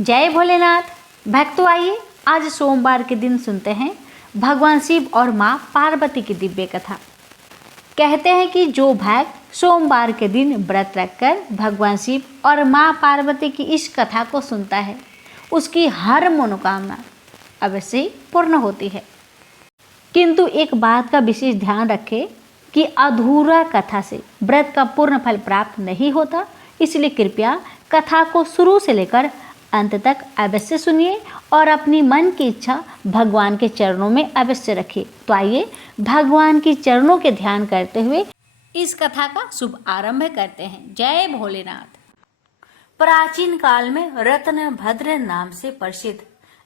जय भोलेनाथ। भक्तों आइए आज सोमवार के दिन सुनते हैं भगवान शिव और माँ पार्वती की दिव्य कथा। कहते हैं कि जो भक्त सोमवार के दिन व्रत रखकर भगवान शिव और माँ पार्वती की इस कथा को सुनता है उसकी हर मनोकामना अवश्य ही पूर्ण होती है। किंतु एक बात का विशेष ध्यान रखें कि अधूरा कथा से व्रत का पूर्ण फल प्राप्त नहीं होता, इसलिए कृपया कथा को शुरू से लेकर अंत तक अवश्य सुनिए और अपनी मन की इच्छा भगवान के चरणों में अवश्य रखिए। तो आइए भगवान की चरणों के ध्यान करते हुए इस कथा का शुभ आरंभ करते हैं। जय भोलेनाथ। प्राचीन काल में रत्नभद्र नाम से प्रसिद्ध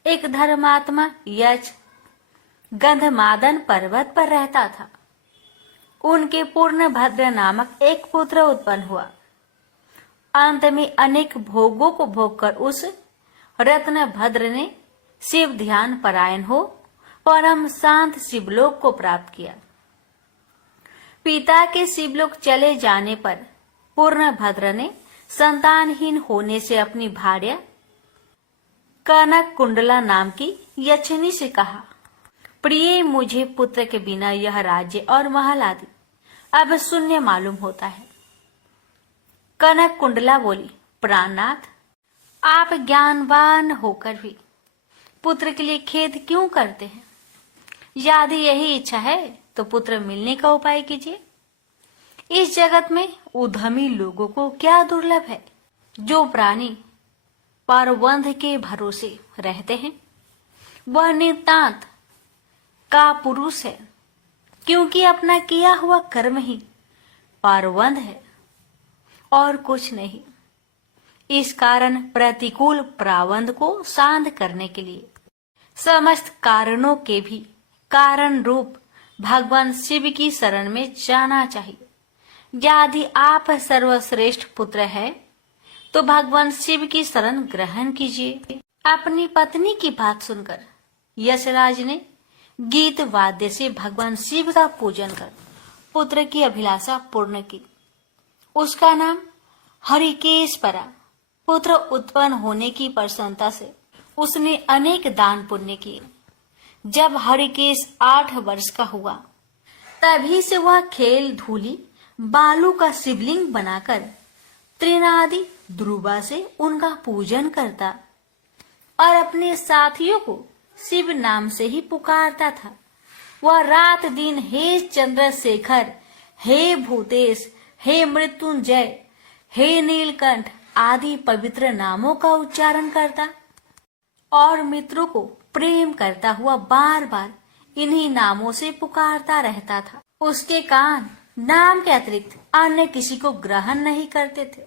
एक धर्मात्मा यक्ष गंधमादन पर्वत पर रहता था। उनके पूर्णभद्र नामक एक पुत्र उत्पन्न हुआ। अंत में अनेक भोगों को भोगकर उस रत्नभद्र ने शिव ध्यान परायण हो परम शांत शिवलोक को प्राप्त किया। पिता के शिवलोक चले जाने पर पूर्णभद्र ने संतानहीन होने से अपनी भार्या कनक कुंडला नाम की यक्षिणी से कहा, प्रिय, मुझे पुत्र के बिना यह राज्य और महल आदि अब शून्य मालूम होता है। कनक कुंडला बोली, प्राणनाथ, आप ज्ञानवान होकर भी पुत्र के लिए खेद क्यों करते हैं? यदि यही इच्छा है तो पुत्र मिलने का उपाय कीजिए। इस जगत में उद्यमी लोगों को क्या दुर्लभ है। जो प्राणी परवंध के भरोसे रहते हैं वह नितांत का पुरुष है, क्योंकि अपना किया हुआ कर्म ही परवंध है और कुछ नहीं। इस कारण प्रतिकूल प्रावंध को शांत करने के लिए समस्त कारणों के भी कारण रूप भगवान शिव की शरण में जाना चाहिए। यदि आप सर्वश्रेष्ठ पुत्र है तो भगवान शिव की शरण ग्रहण कीजिए। अपनी पत्नी की बात सुनकर यशराज ने गीत वाद्य से भगवान शिव का पूजन कर पुत्र की अभिलाषा पूर्ण की। उसका नाम हरिकेश पड़ा। पुत्र उत्पन्न होने की प्रसन्नता से उसने अनेक दान पुण्य किए। जब हरिकेश 8 वर्ष का हुआ तभी से वह खेल धूली बालू का शिवलिंग बनाकर त्रिनादि ध्रुवा से उनका पूजन करता और अपने साथियों को शिव नाम से ही पुकारता था। वह रात दिन हे चंद्रशेखर, हे भूतेश, हे मृत्युंजय, हे नीलकंठ आदि पवित्र नामों का उच्चारण करता और मित्रों को प्रेम करता हुआ बार बार इन्हीं नामों से पुकारता रहता था। उसके कान नाम के अतिरिक्त अन्य किसी को ग्रहण नहीं करते थे।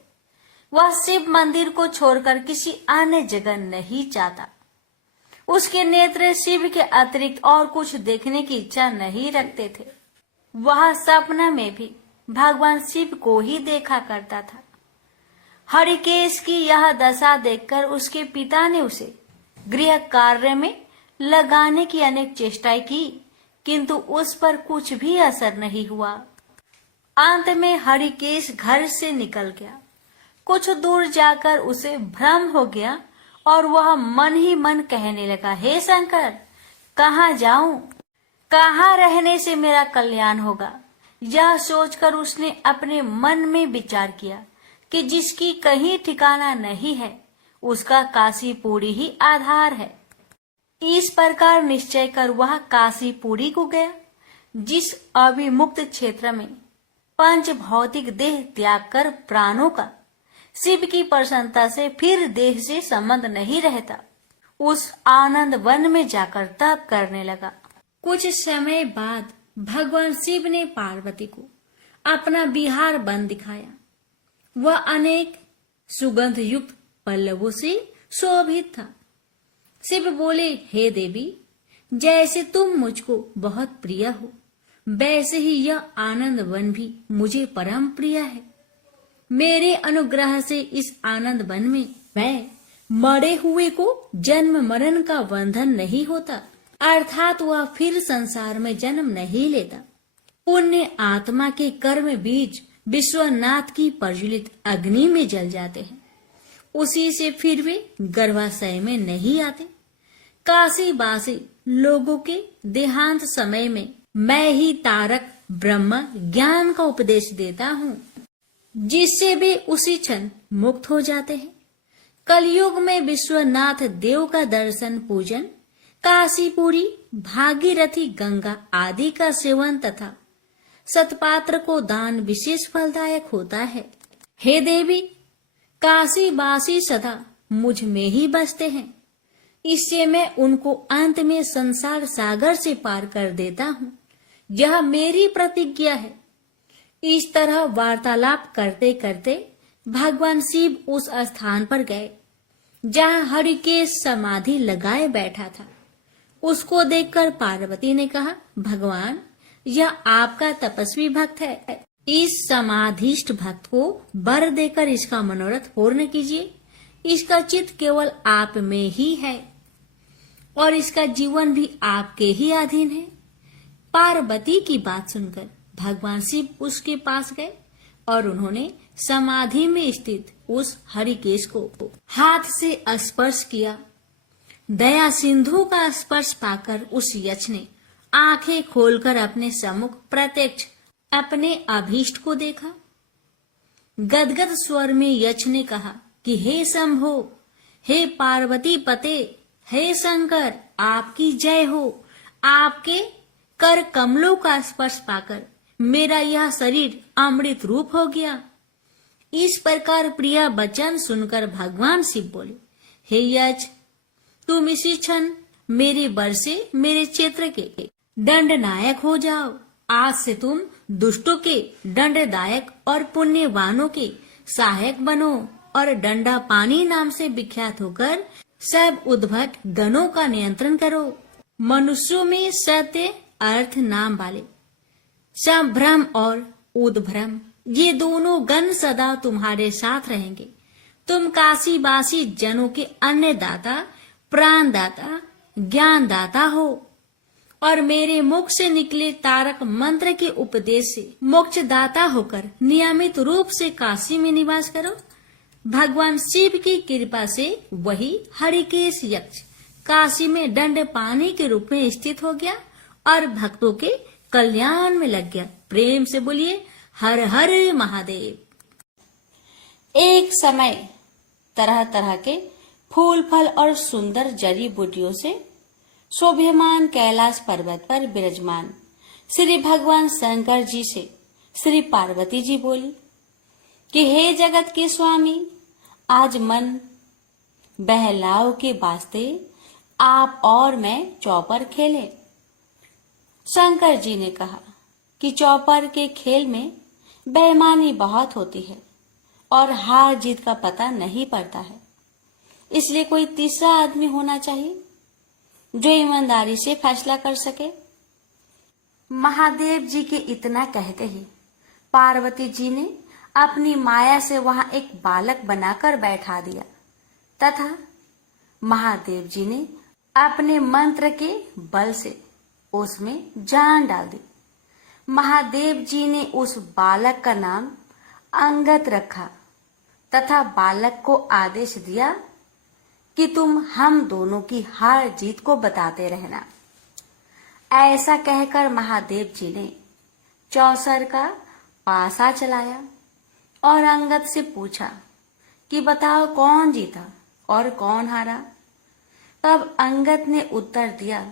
वह शिव मंदिर को छोड़कर किसी अन्य जगह नहीं जाता। उसके नेत्र शिव के अतिरिक्त और कुछ देखने की इच्छा नहीं रखते थे। वह सपना में भी भगवान शिव को ही देखा करता था। हरिकेश की यह दशा देखकर उसके पिता ने उसे गृह कार्य में लगाने की अनेक चेष्टाएं की, किंतु उस पर कुछ भी असर नहीं हुआ। अंत में हरिकेश घर से निकल गया। कुछ दूर जाकर उसे भ्रम हो गया और वह मन ही मन कहने लगा, हे शंकर, कहाँ जाऊं? कहाँ रहने से मेरा कल्याण होगा? यह सोचकर उसने अपने मन में विचार किया कि जिसकी कहीं ठिकाना नहीं है उसका काशीपुरी ही आधार है। इस प्रकार निश्चय कर वह काशीपुरी को गया, जिस अविमुक्त क्षेत्र में पंच भौतिक देह त्याग कर प्राणों का शिव की प्रसन्नता से फिर देह से संबंध नहीं रहता, उस आनंद वन में जाकर तप करने लगा। कुछ समय बाद भगवान शिव ने पार्वती को अपना बिहार वन दिखाया। वह अनेक सुगंध युक्त पल्लवों से शोभित था। शिव बोले, हे देवी, जैसे तुम मुझको बहुत प्रिय हो वैसे ही यह आनंद वन भी मुझे परम प्रिय है। मेरे अनुग्रह से इस आनंद वन में मैं मरे हुए को जन्म मरण का बंधन नहीं होता, अर्थात वह फिर संसार में जन्म नहीं लेता। पुण्य आत्मा के कर्म बीज विश्वनाथ की प्रज्वलित अग्नि में जल जाते हैं। उसी से फिर वे गर्भाशय में नहीं आते। काशीवासी लोगों के देहांत समय में मैं ही तारक ब्रह्म ज्ञान का उपदेश देता हूँ, जिससे वे उसी क्षण मुक्त हो जाते हैं। कलयुग में विश्वनाथ देव का दर्शन पूजन, काशीपुरी, भागीरथी गंगा आदि का सेवन तथा सतपात्र को दान विशेष फलदायक होता है। हे देवी, काशीवासी सदा मुझ में ही बसते हैं, इससे मैं उनको अंत में संसार सागर से पार कर देता हूँ। यह मेरी प्रतिज्ञा है। इस तरह वार्तालाप करते करते भगवान शिव उस स्थान पर गए जहाँ हरिकेश समाधि लगाए बैठा था। उसको देखकर पार्वती ने कहा, भगवान, यह आपका तपस्वी भक्त है। इस समाधिष्ठ भक्त को वर देकर इसका मनोरथ पूर्ण कीजिए। इसका चित्त केवल आप में ही है और इसका जीवन भी आपके ही अधीन है। पार्वती की बात सुनकर भगवान शिव उसके पास गए और उन्होंने समाधि में स्थित उस हरिकेश को हाथ से स्पर्श किया। दया सिंधु का स्पर्श पाकर उस यक्ष ने आंखें खोलकर अपने सम्मुख प्रत्यक्ष अपने अभीष्ट को देखा। गदगद स्वर में यक्ष ने कहा कि हे शंभो, हे पार्वती पते, हे शंकर, आपकी जय हो। आपके कर कमलों का स्पर्श पाकर मेरा यह शरीर अमृत रूप हो गया। इस प्रकार प्रिया वचन सुनकर भगवान शिव बोले, हे यक्ष, तुम इसी क्षण मेरे वर से मेरे क्षेत्र के दंडनायक हो जाओ। आज से तुम दुष्टों के दंडदायक और पुण्यवानों के सहायक बनो और डंडा पानी नाम से विख्यात होकर सब उद्भट गणों का नियंत्रण करो। मनुष्यों में सत्य अर्थ नाम वाले संभ्रम और उद्भ्रम, ये दोनों गण सदा तुम्हारे साथ रहेंगे। तुम काशीवासी जनों के अन्नदाता, प्राणदाता, ज्ञानदाता हो और मेरे मुख से निकले तारक मंत्र के उपदेश से मोक्षदाता होकर नियमित रूप से काशी में निवास करो। भगवान शिव की कृपा से वही हरिकेश यक्ष काशी में दंड पानी के रूप में स्थित हो गया और भक्तों के कल्याण में लग गया। प्रेम से बोलिए हर हर महादेव। एक समय तरह तरह के फूल फल और सुंदर जड़ी बूटियों से शोभ्यमान कैलाश पर्वत पर विराजमान श्री भगवान शंकर जी से श्री पार्वती जी बोली कि हे जगत के स्वामी, आज मन बहलाव के वास्ते आप और मैं चौपर खेलें। शंकर जी ने कहा कि चौपर के खेल में बेईमानी बहुत होती है और हार जीत का पता नहीं पड़ता है, इसलिए कोई तीसरा आदमी होना चाहिए जो ईमानदारी से फैसला कर सके। महादेव जी के इतना कहते ही पार्वती जी ने अपनी माया से वहां एक बालक बनाकर बैठा दिया तथा महादेव जी ने अपने मंत्र के बल से उसमें जान डाल दी। महादेव जी ने उस बालक का नाम अंगद रखा तथा बालक को आदेश दिया कि तुम हम दोनों की हार जीत को बताते रहना। ऐसा कहकर महादेव जी ने चौसर का पासा चलाया और अंगद से पूछा कि बताओ कौन जीता और कौन हारा। तब अंगद ने उत्तर दिया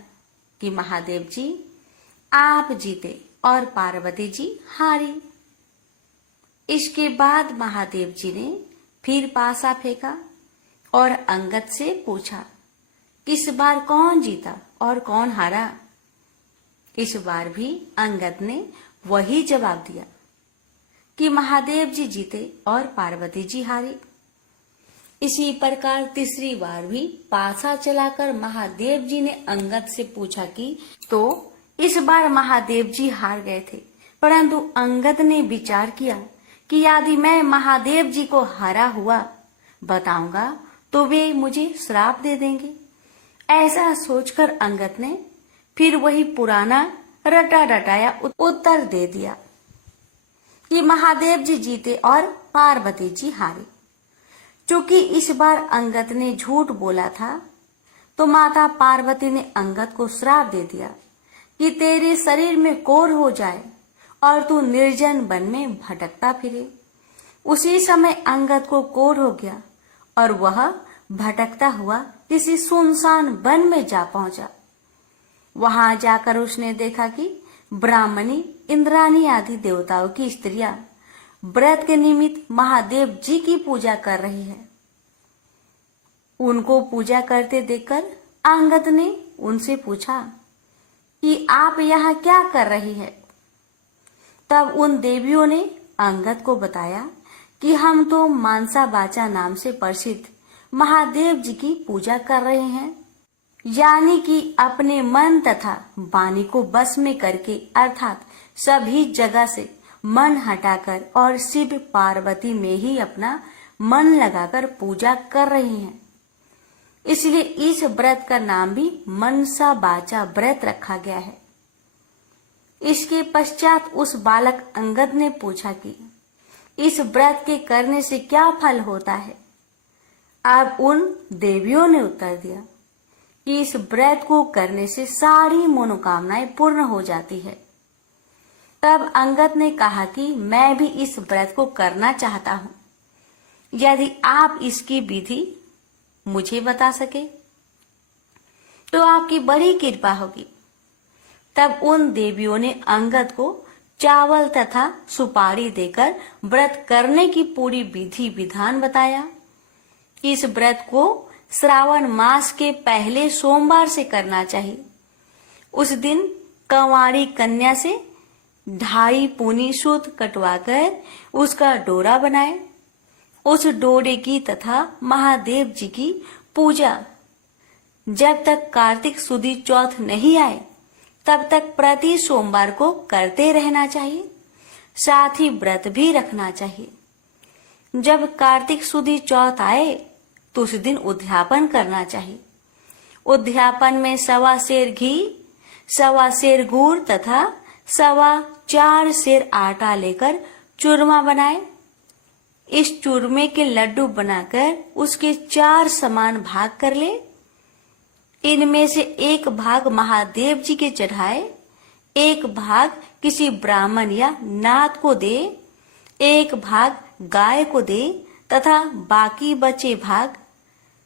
कि महादेव जी आप जीते और पार्वती जी हारी। इसके बाद महादेव जी ने फिर पासा फेंका और अंगद से पूछा इस बार कौन जीता और कौन हारा। इस बार भी अंगद ने वही जवाब दिया कि महादेव जी जीते और पार्वती जी हारी। इसी प्रकार तीसरी बार भी पासा चलाकर महादेव जी ने अंगद से पूछा कि तो इस बार महादेव जी हार गए थे, परंतु अंगद ने विचार किया कि यदि मैं महादेव जी को हारा हुआ बताऊंगा तो वे मुझे श्राप दे देंगे। ऐसा सोचकर अंगद ने फिर वही पुराना रटा रटाया उत्तर दे दिया कि महादेव जी जीते और पार्वती जी हारे। चूंकि इस बार अंगद ने झूठ बोला था, तो माता पार्वती ने अंगद को श्राप दे दिया कि तेरे शरीर में कोढ़ हो जाए और तू निर्जन वन में भटकता फिरे। उसी समय अंगद को कोढ़ हो गया और वह भटकता हुआ किसी सुनसान वन में जा पहुंचा। वहां जाकर उसने देखा कि ब्राह्मणी, इंद्राणी आदि देवताओं की स्त्रियां व्रत के निमित्त महादेव जी की पूजा कर रही है। उनको पूजा करते देखकर अंगद ने उनसे पूछा कि आप यहाँ क्या कर रही है? तब उन देवियों ने अंगद को बताया कि हम तो मानसा बाचा नाम से प्रसिद्ध महादेव जी की पूजा कर रहे हैं, यानी कि अपने मन तथा वाणी को बस में करके, अर्थात सभी जगह से मन हटाकर और शिव पार्वती में ही अपना मन लगाकर पूजा कर रहे हैं। इसलिए इस व्रत का नाम भी मनसा बाचा व्रत रखा गया है। इसके पश्चात उस बालक अंगद ने पूछा कि इस व्रत के करने से क्या फल होता है? अब उन देवियों ने उत्तर दिया कि इस व्रत को करने से सारी मनोकामनाएं पूर्ण हो जाती है। तब अंगद ने कहा कि मैं भी इस व्रत को करना चाहता हूं, यदि आप इसकी विधि मुझे बता सके तो आपकी बड़ी कृपा होगी। तब उन देवियों ने अंगद को चावल तथा सुपारी देकर व्रत करने की पूरी विधि विधान बताया। इस व्रत को श्रावण मास के पहले सोमवार से करना चाहिए। उस दिन कंवारी कन्या से 2.5 पूनी सूत कटवाकर उसका डोरा बनाए। उस डोरे की तथा महादेव जी की पूजा जब तक कार्तिक सुदी चौथ नहीं आए तब तक प्रति सोमवार को करते रहना चाहिए। साथ ही व्रत भी रखना चाहिए। जब कार्तिक सुदी चौथ आए तो उस दिन उद्यापन करना चाहिए। उद्यापन में 1.25 सेर घी, 1.25 सेर गुड़ तथा 4.25 सेर आटा लेकर चूरमा बनाए। इस चूरमे के लड्डू बनाकर उसके 4 समान भाग कर ले। इनमें से एक भाग महादेव जी के चढ़ाए, एक भाग किसी ब्राह्मण या नाथ को दे, एक भाग गाय को दे तथा बाकी बचे भाग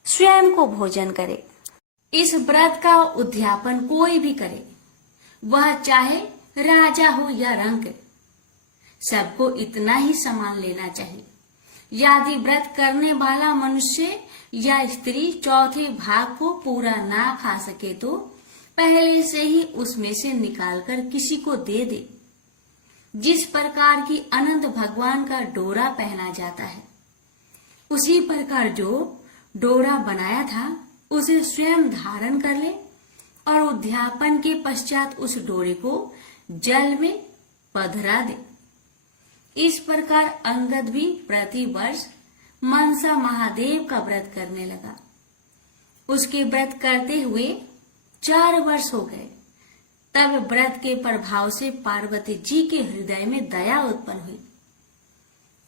स्वयं को भोजन करे। इस व्रत का उद्यापन कोई भी करे, वह चाहे राजा हो या रंक, सबको इतना ही सामान लेना चाहिए। यदि व्रत करने वाला मनुष्य या स्त्री चौथे भाग को पूरा ना खा सके तो पहले से ही उसमें से निकालकर किसी को दे दे। जिस प्रकार की अनंत भगवान का डोरा पहना जाता है, उसी प्रकार जो डोरा बनाया था उसे स्वयं धारण कर ले और उद्यापन के पश्चात उस डोरे को जल में पधरा दे। इस प्रकार अंगद भी प्रति वर्ष मनसा महादेव का व्रत करने लगा। उसके व्रत करते हुए 4 वर्ष हो गए। तब व्रत के प्रभाव से पार्वती जी के हृदय में दया उत्पन्न हुई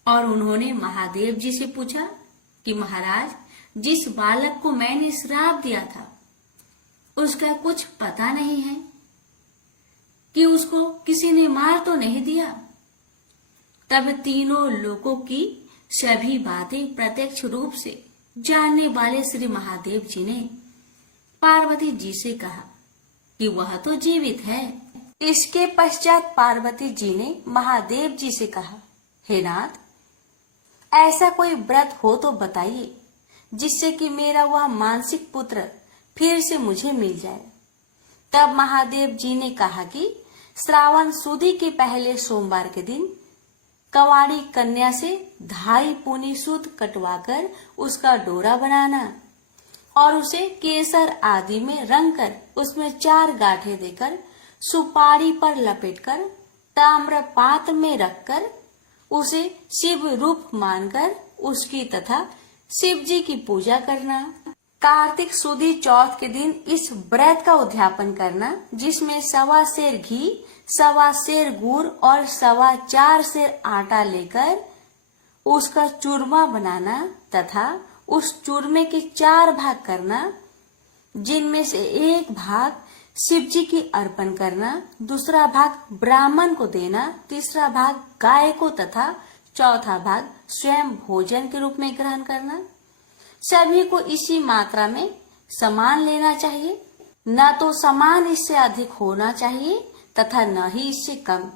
और उन्होंने महादेव जी से पूछा कि महाराज, जिस बालक को मैंने श्राप दिया था उसका कुछ पता नहीं है कि उसको किसी ने मार तो नहीं दिया? तब तीनों लोगों की सभी बातें प्रत्यक्ष रूप से जानने वाले श्री महादेव जी ने पार्वती जी से कहा कि वह तो जीवित है। इसके पश्चात पार्वती जी ने महादेव जी से कहा, हे नाथ, ऐसा कोई व्रत हो तो बताइए जिससे कि मेरा वह मानसिक पुत्र फिर से मुझे मिल जाए। तब महादेव जी ने कहा कि श्रावण सुदी के पहले सोमवार के दिन कंवारी कन्या से 2.5 पूनी सूत कटवाकर उसका डोरा बनाना और उसे केसर आदि में रंग कर उसमें 4 गांठें देकर सुपारी पर लपेटकर ताम्र पात्र में रखकर उसे शिव रूप मानकर उसकी तथा शिव जी की पूजा करना। कार्तिक सुदी चौथ के दिन इस व्रत का उद्यापन करना, जिसमें 1.25 सेर घी, 1.25 सेर गुड़ और 4.25 सेर आटा लेकर उसका चूरमा बनाना तथा उस चूरमे के 4 भाग करना, जिनमें से एक भाग शिव जी की अर्पण करना, दूसरा भाग ब्राह्मण को देना, तीसरा भाग गाय को तथा चौथा भाग स्वयं भोजन के रूप में ग्रहण करना। सभी को इसी मात्रा में समान लेना चाहिए, न तो समान इससे अधिक होना चाहिए तथा न ही इससे कम।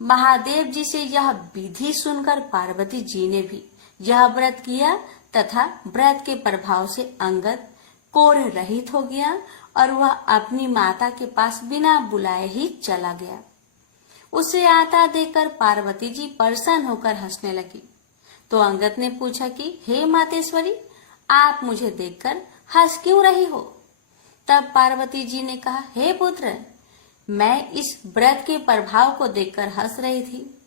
महादेव जी से यह विधि सुनकर पार्वती जी ने भी यह व्रत किया तथा व्रत के प्रभाव से अंगद कोढ़ रहित हो गया और वह अपनी माता के पास बिना बुलाए ही चला गया। उसे आता देखकर पार्वती जी प्रसन्न होकर हंसने लगी। तो अंगद ने पूछा कि हे मातेश्वरी, आप मुझे देखकर हंस क्यों रही हो? तब पार्वती जी ने कहा, हे पुत्र, मैं इस व्रत के प्रभाव को देखकर हंस रही थी।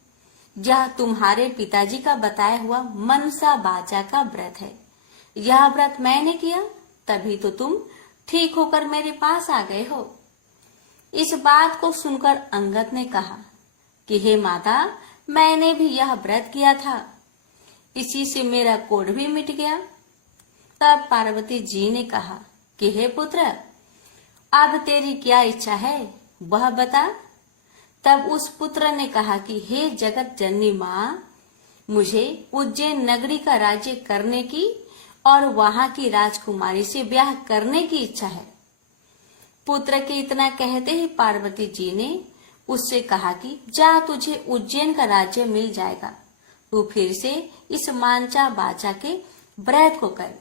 यह तुम्हारे पिताजी का बताया हुआ मनसा बाचा का व्रत है। यह व्रत मैंने किया, तभी तो तुम ठीक होकर मेरे पास आ गए हो। इस बात को सुनकर अंगद ने कहा कि हे माता, मैंने भी यह व्रत किया था, इसी से मेरा कोढ़ भी मिट गया। तब पार्वती जी ने कहा कि हे पुत्र, अब तेरी क्या इच्छा है वह बता। तब उस पुत्र ने कहा कि हे जगत जननी माँ, मुझे उज्जैन नगरी का राज्य करने की और वहां की राजकुमारी से ब्याह करने की इच्छा है। पुत्र के इतना कहते ही पार्वती जी ने उससे कहा कि जा, तुझे उज्जैन का राज्य मिल जाएगा, तू फिर से इस मांचा बाचा के व्रत को कर।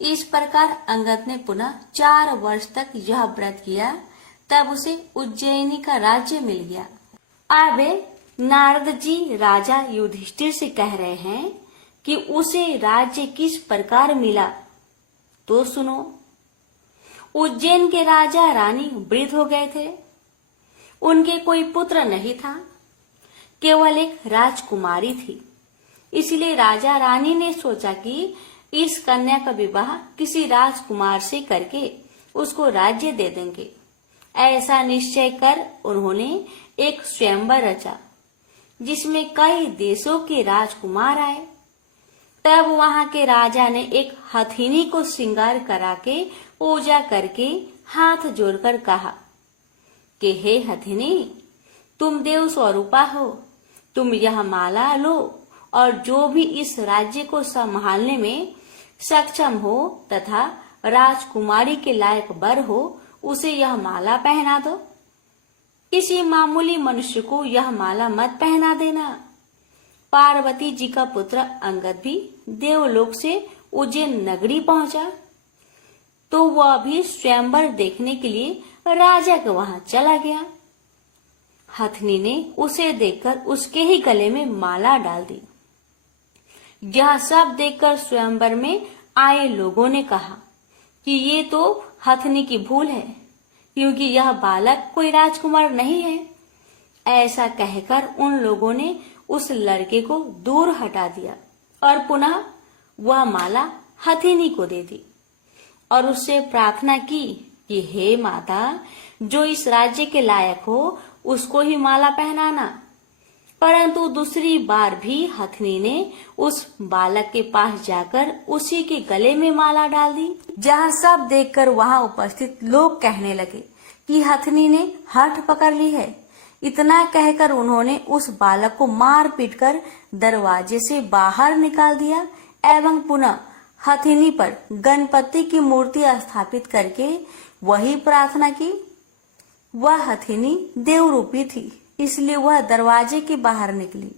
इस प्रकार अंगद ने पुनः 4 वर्ष तक यह व्रत किया, तब उसे उज्जैनी का राज्य मिल गया। अब नारद जी राजा युधिष्ठिर से कह रहे हैं कि उसे राज्य किस प्रकार मिला, तो सुनो। उज्जैन के राजा रानी वृद्ध हो गए थे। उनके कोई पुत्र नहीं था, केवल एक राजकुमारी थी। इसलिए राजा रानी ने सोचा कि इस कन्या का विवाह किसी राजकुमार से करके उसको राज्य दे देंगे। ऐसा निश्चय कर उन्होंने एक स्वयंवर रचा, जिसमें कई देशों के राजकुमार आए। तब वहां के राजा ने एक हथिनी को श्रृंगार करा के पूजा करके हाथ जोड़कर कहा कि हे हथिनी, तुम देव स्वरूपा हो, तुम यह माला लो और जो भी इस राज्य को संभालने में सक्षम हो तथा राजकुमारी के लायक वर हो, उसे यह माला पहना दो। किसी मामूली मनुष्य को यह माला मत पहना देना। पार्वती जी का पुत्र अंगद भी देवलोक से उज्जैन नगरी पहुंचा, तो वह भी स्वयंवर देखने के लिए राजा के वहां चला गया। हथनी ने उसे देखकर उसके ही गले में माला डाल दी। यह सब देखकर स्वयंवर में आए लोगों ने कहा कि ये तो हथनी की भूल है, क्योंकि यह बालक कोई राजकुमार नहीं है। ऐसा कहकर उन लोगों ने उस लड़के को दूर हटा दिया और पुनः वह माला हथिनी को दे दी और उससे प्रार्थना की कि हे माता, जो इस राज्य के लायक हो उसको ही माला पहनाना। परंतु दूसरी बार भी हथनी ने उस बालक के पास जाकर उसी के गले में माला डाल दी। जहाँ सब देखकर वहां उपस्थित लोग कहने लगे कि हथनी ने हठ पकड़ ली है। इतना कहकर उन्होंने उस बालक को मार पीट कर दरवाजे से बाहर निकाल दिया एवं पुनः हथिनी पर गणपति की मूर्ति स्थापित करके वही प्रार्थना की। वह हथिनी देवरूपी थी, इसलिए वह दरवाजे के बाहर निकली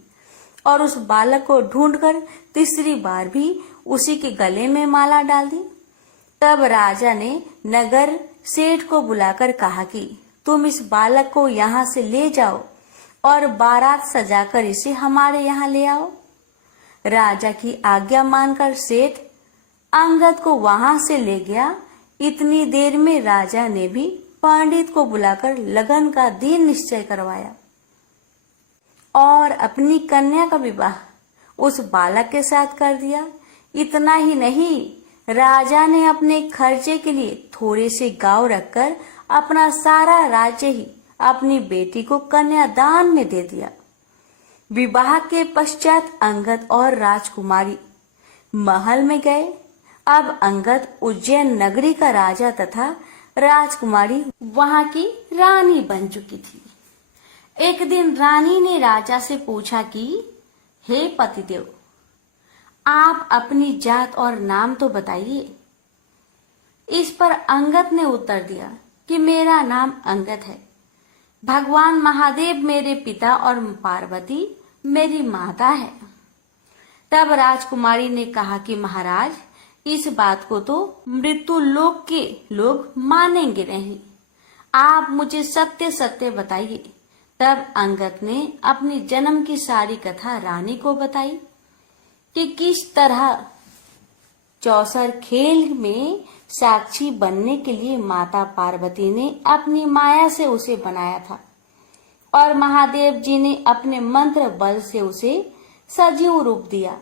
और उस बालक को ढूंढकर तीसरी बार भी उसी के गले में माला डाल दी। तब राजा ने नगर सेठ को बुलाकर कहा कि तुम इस बालक को यहाँ से ले जाओ और बारात सजाकर इसे हमारे यहाँ ले आओ। राजा की आज्ञा मानकर सेठ अंगद को वहां से ले गया। इतनी देर में राजा ने भी पंडित को बुलाकर लगन का दिन निश्चय करवाया और अपनी कन्या का विवाह उस बालक के साथ कर दिया। इतना ही नहीं, राजा ने अपने खर्चे के लिए थोड़े से गांव रखकर अपना सारा राज्य ही अपनी बेटी को कन्यादान में दे दिया। विवाह के पश्चात अंगद और राजकुमारी महल में गए। अब अंगद उज्जैन नगरी का राजा तथा राजकुमारी वहां की रानी बन चुकी थी। एक दिन रानी ने राजा से पूछा कि हे पतिदेव, आप अपनी जात और नाम तो बताइए। इस पर अंगद ने उत्तर दिया कि मेरा नाम अंगद है। भगवान महादेव मेरे पिता और पार्वती मेरी माता है। तब राजकुमारी ने कहा कि महाराज, इस बात को तो मृत्यु लोक के लोग मानेंगे नहीं, आप मुझे सत्य सत्य बताइए। तब अंगद ने अपनी जन्म की सारी कथा रानी को बताई कि किस तरह चौसर खेल में साक्षी बनने के लिए माता पार्वती ने अपनी माया से उसे बनाया था और महादेव जी ने अपने मंत्र बल से उसे सजीव रूप दिया।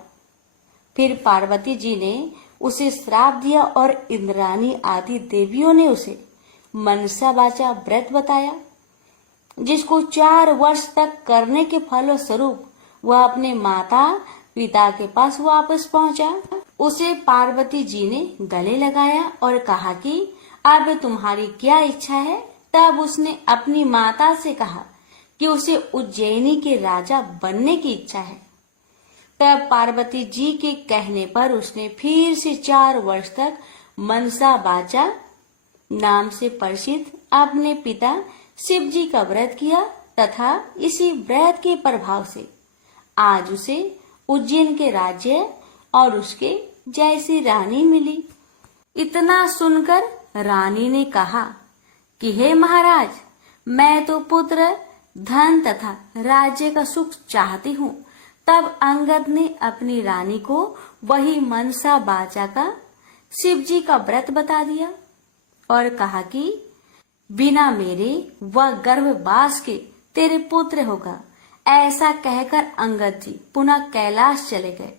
फिर पार्वती जी ने उसे श्राप दिया और इंद्राणी आदि देवियों ने उसे मनसा वाचा व्रत बताया, जिसको 4 वर्ष तक करने के फलस्वरूप वह अपने माता पिता के पास वापस पहुंचा। उसे पार्वती जी ने गले लगाया और कहा कि अब तुम्हारी क्या इच्छा है। तब उसने अपनी माता से कहा कि उसे उज्जैनी के राजा बनने की इच्छा है। तब पार्वती जी के कहने पर उसने फिर से 4 वर्ष तक मनसा बाचा नाम से प्रसिद्ध अपने पिता शिव जी का व्रत किया तथा इसी व्रत के प्रभाव से आज उसे उज्जैन के राज्य और उसके जैसी रानी मिली। इतना सुनकर रानी ने कहा कि हे महाराज, मैं तो पुत्र, धन तथा राज्य का सुख चाहती हूँ। तब अंगद ने अपनी रानी को वही मनसा बाचा का शिव जी का व्रत बता दिया और कहा कि बिना मेरे वह गर्भवास के तेरे पुत्र होगा। ऐसा कहकर अंगद जी पुनः कैलाश चले गए।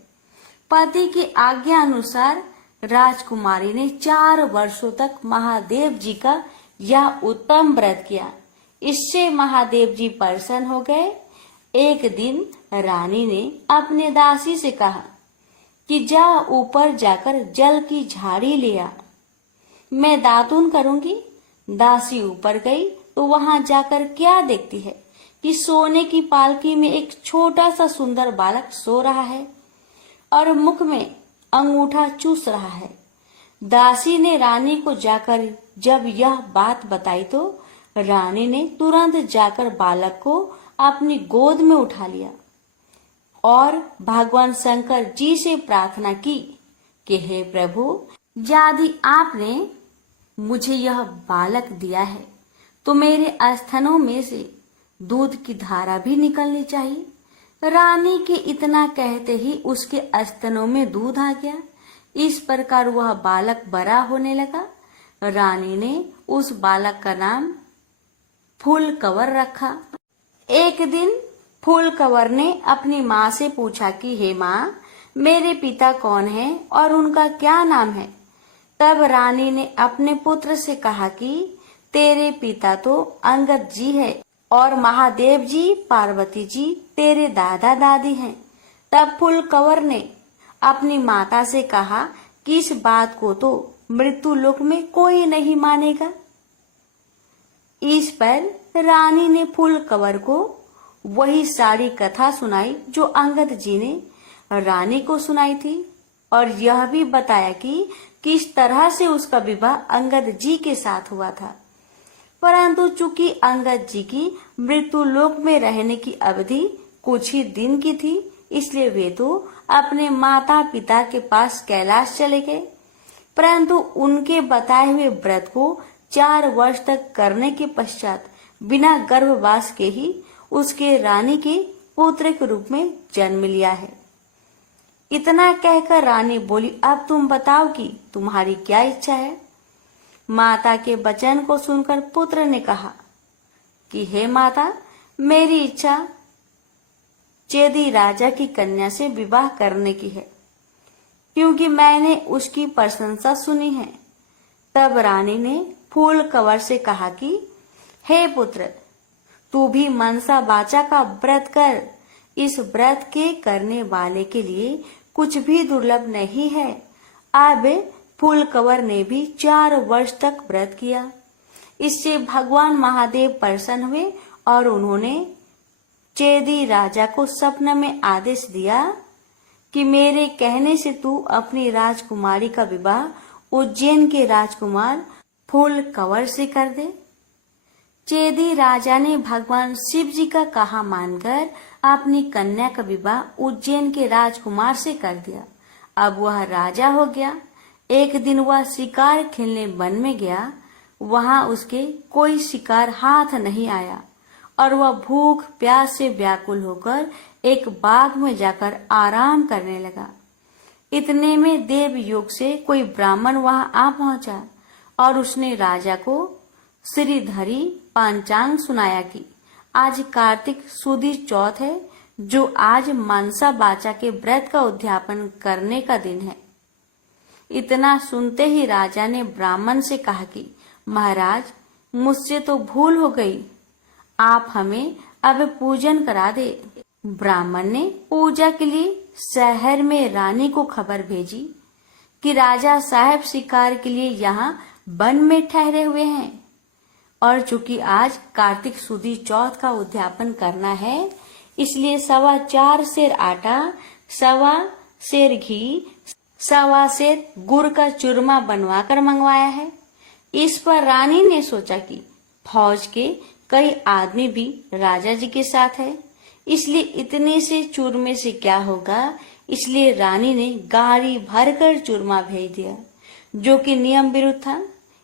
पति की आज्ञा अनुसार राजकुमारी ने 4 वर्षों तक महादेव जी का यह उत्तम व्रत किया। इससे महादेव जी प्रसन्न हो गए। एक दिन रानी ने अपने दासी से कहा कि जा ऊपर जाकर जल की झाड़ी ले आ, मैं दातुन करूंगी। दासी ऊपर गई तो वहां जाकर क्या देखती है कि सोने की पालकी में एक छोटा सा सुंदर बालक सो रहा है और मुख में अंगूठा चूस रहा है। दासी ने रानी को जाकर जब यह बात बताई तो रानी ने तुरंत जाकर बालक को अपनी गोद में उठा लिया और भगवान शंकर जी से प्रार्थना की कि हे प्रभु, यदि आपने मुझे यह बालक दिया है तो मेरे स्तनों में से दूध की धारा भी निकलनी चाहिए। रानी के इतना कहते ही उसके स्तनों में दूध आ गया। इस प्रकार वह बालक बड़ा होने लगा। रानी ने उस बालक का नाम फूलकवर रखा। एक दिन फूलकवर ने अपनी माँ से पूछा कि हे माँ, मेरे पिता कौन है और उनका क्या नाम है। तब रानी ने अपने पुत्र से कहा कि तेरे पिता तो अंगद जी है और महादेव जी, पार्वती जी तेरे दादा दादी हैं। तब फूलकवर ने अपनी माता से कहा कि इस बात को तो मृत्यु लोक में कोई नहीं मानेगा। इस पर रानी ने फूलकवर को वही सारी कथा सुनाई जो अंगद जी ने रानी को सुनाई थी और यह भी बताया कि किस तरह से उसका विवाह अंगद जी के साथ हुआ था। परंतु चूंकि अंगद जी की मृत्यु लोक में रहने की अवधि कुछ ही दिन की थी, इसलिए वे तो अपने माता पिता के पास कैलाश चले गए। परंतु उनके बताए हुए व्रत को 4 वर्ष तक करने के पश्चात बिना गर्भवास के ही उसके रानी के पुत्र के रूप में जन्म लिया है। इतना कहकर रानी बोली, अब तुम बताओ कि तुम्हारी क्या इच्छा है। माता के वचन को सुनकर पुत्र ने कहा कि हे माता, मेरी इच्छा चेदी राजा की कन्या से विवाह करने की है, क्योंकि मैंने उसकी प्रशंसा सुनी है। तब रानी ने फूलकवर से कहा कि हे पुत्र, तू भी मनसा वाचा का व्रत कर। इस व्रत के करने वाले के लिए कुछ भी दुर्लभ नहीं है। अब फूलकवर ने भी 4 वर्ष तक व्रत किया। इससे भगवान महादेव प्रसन्न हुए और उन्होंने चेदी राजा को स्वप्न में आदेश दिया कि मेरे कहने से तू अपनी राजकुमारी का विवाह उज्जैन के राजकुमार फूलकवर से कर दे। चेदी राजा ने भगवान शिव जी का कहा मानकर अपनी कन्या का विवाह उज्जैन के राजकुमार से कर दिया। अब वह राजा हो गया। एक दिन वह शिकार खेलने वन में गया। वहां उसके कोई शिकार हाथ नहीं आया और वह भूख प्यास से व्याकुल होकर एक बाग में जाकर आराम करने लगा। इतने में देवयोग से कोई ब्राह्मण वहां आ पहुंचा और उसने राजा को श्रीधरी पंचांग सुनाया कि आज कार्तिक सुदी चौथ है, जो आज मनसा बाचा के व्रत का उद्यापन करने का दिन है। इतना सुनते ही राजा ने ब्राह्मण से कहा कि महाराज, मुझसे तो भूल हो गई, आप हमें अब पूजन करा दे। ब्राह्मण ने पूजा के लिए शहर में रानी को खबर भेजी कि राजा साहब शिकार के लिए यहाँ वन में ठहरे हुए हैं और चूंकि आज कार्तिक सुदी चौथ का उद्यापन करना है, इसलिए 4.25 सेर आटा, 1.25 सेर घी, 1.25 सेर गुड़ का चूरमा बनवा कर मंगवाया है। इस पर रानी ने सोचा कि फौज के कई आदमी भी राजा जी के साथ है, इसलिए इतने से चूरमे से क्या होगा। इसलिए रानी ने गाड़ी भरकर चूरमा भेज दिया, जो कि नियम विरुद्ध था।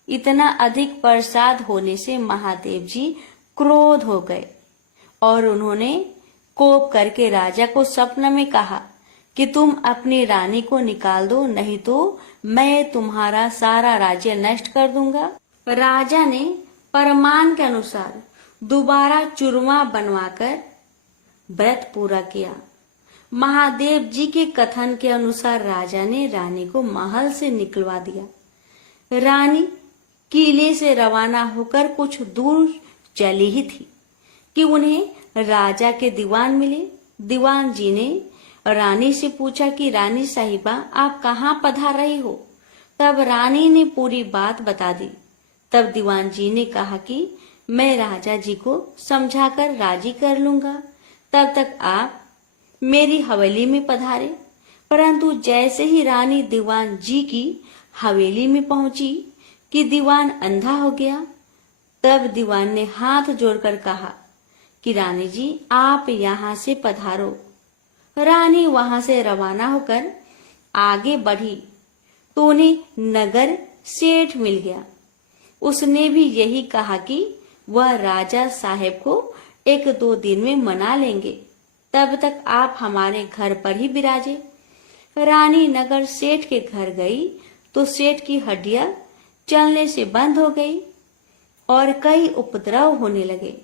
इतना अधिक प्रसाद होने से महादेव जी क्रोध हो गए और उन्होंने कोप करके राजा को स्वप्न में कहा कि तुम अपनी रानी को निकाल दो, नहीं तो मैं तुम्हारा सारा राज्य नष्ट कर दूंगा। राजा ने फरमान के अनुसार दोबारा चूरमा बनवाकर व्रत पूरा किया। महादेव जी के कथन के अनुसार राजा ने रानी को महल से निकलवा दिया। रानी किले से रवाना होकर कुछ दूर चली ही थी कि उन्हें राजा के दीवान मिले। दीवान जी ने रानी से पूछा कि रानी साहिबा, आप कहाँ पधार रही हो। तब रानी ने पूरी बात बता दी। तब दीवान जी ने कहा कि मैं राजा जी को समझाकर राजी कर लूंगा, तब तक आप मेरी हवेली में पधारे। परंतु जैसे ही रानी दीवान जी की हवेली में पहुंची कि दीवान अंधा हो गया। तब दीवान ने हाथ जोड़कर कहा कि रानी जी, आप यहाँ से पधारो। रानी वहां से रवाना होकर आगे बढ़ी तो उन्हें नगर सेठ मिल गया। उसने भी यही कहा कि वह राजा साहेब को 1-2 दिन में मना लेंगे, तब तक आप हमारे घर पर ही विराजे। रानी नगर सेठ के घर गई तो सेठ की हड्डियां चलने से बंद हो गई और कई उपद्रव होने लगे।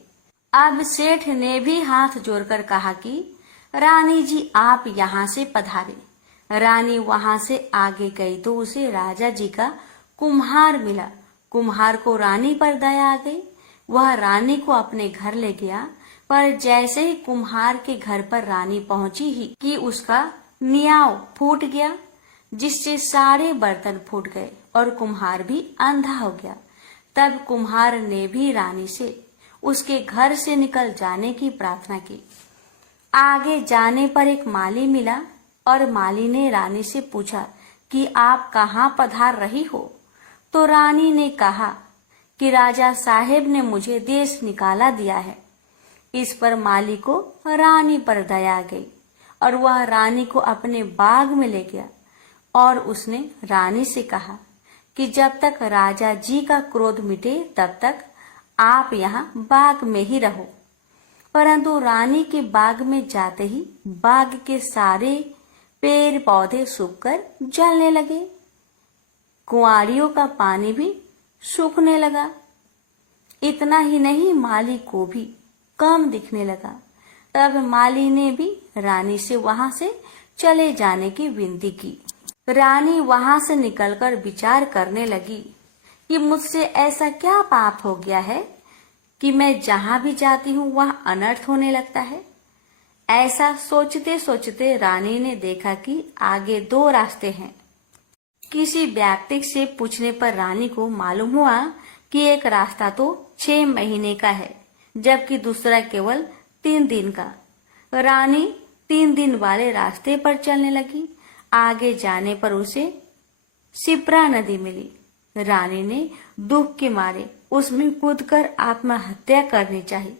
अब सेठ ने भी हाथ जोड़कर कहा कि रानी जी, आप यहाँ से पधारे। रानी वहां से आगे गई तो उसे राजा जी का कुम्हार मिला। कुम्हार को रानी पर दया आ गई। वह रानी को अपने घर ले गया, पर जैसे ही कुम्हार के घर पर रानी पहुंची ही कि उसका नियाव फूट गया, जिससे सारे बर्तन फूट गए और कुम्हार भी अंधा हो गया। तब कुम्हार ने भी रानी से उसके घर से निकल जाने की प्रार्थना की। आगे जाने पर एक माली मिला और माली ने रानी से पूछा कि आप कहाँ पधार रही हो। तो रानी ने कहा कि राजा साहेब ने मुझे देश निकाला दिया है। इस पर माली को रानी पर दया आ गई और वह रानी को अपने बाग में ले गया और उसने रानी से कहा कि जब तक राजा जी का क्रोध मिटे तब तक आप यहाँ बाग में ही रहो। परंतु रानी के बाग में जाते ही बाग के सारे पेड़ पौधे सूखकर जलने लगे। कुंवारियों का पानी भी सूखने लगा। इतना ही नहीं, माली को भी कम दिखने लगा। तब माली ने भी रानी से वहां से चले जाने की विनती की। रानी वहां से निकलकर विचार करने लगी कि मुझसे ऐसा क्या पाप हो गया है कि मैं जहां भी जाती हूँ वहां अनर्थ होने लगता है। ऐसा सोचते सोचते रानी ने देखा कि आगे 2 रास्ते हैं। किसी व्यक्ति से पूछने पर रानी को मालूम हुआ कि एक रास्ता तो 6 महीने का है, जबकि दूसरा केवल 3 दिन का। रानी 3 दिन वाले रास्ते पर चलने लगी। आगे जाने पर उसे शिप्रा नदी मिली। रानी ने दुख के मारे उसमें कूदकर आत्महत्या करनी चाहिए,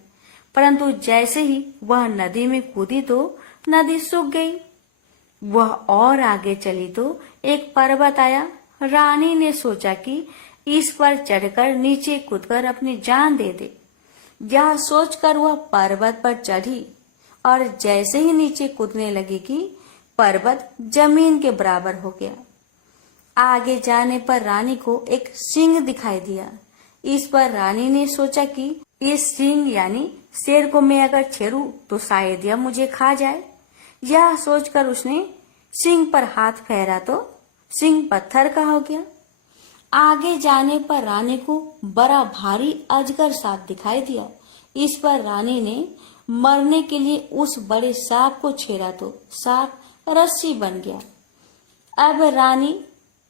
परंतु जैसे ही वह नदी में कूदी तो नदी सूख गई। वह और आगे चली तो एक पर्वत आया। रानी ने सोचा कि इस पर चढ़कर नीचे कूदकर अपनी जान दे दे। यह सोचकर वह पर्वत पर चढ़ी और जैसे ही नीचे कूदने लगी कि पर्वत जमीन के बराबर हो गया। आगे जाने पर रानी को एक सिंह दिखाई दिया। इस पर रानी ने सोचा कि इस सिंह यानी शेर को मैं अगर छेड़ूं तो शायद यह मुझे खा जाए। यह सोचकर उसने सिंह पर हाथ फेरा तो सिंह पत्थर का हो गया। आगे जाने पर रानी को बड़ा भारी अजगर सांप दिखाई दिया। इस पर रानी ने मरने के लिए उस बड़े सांप को छेड़ा तो सांप रस्सी बन गया। अब रानी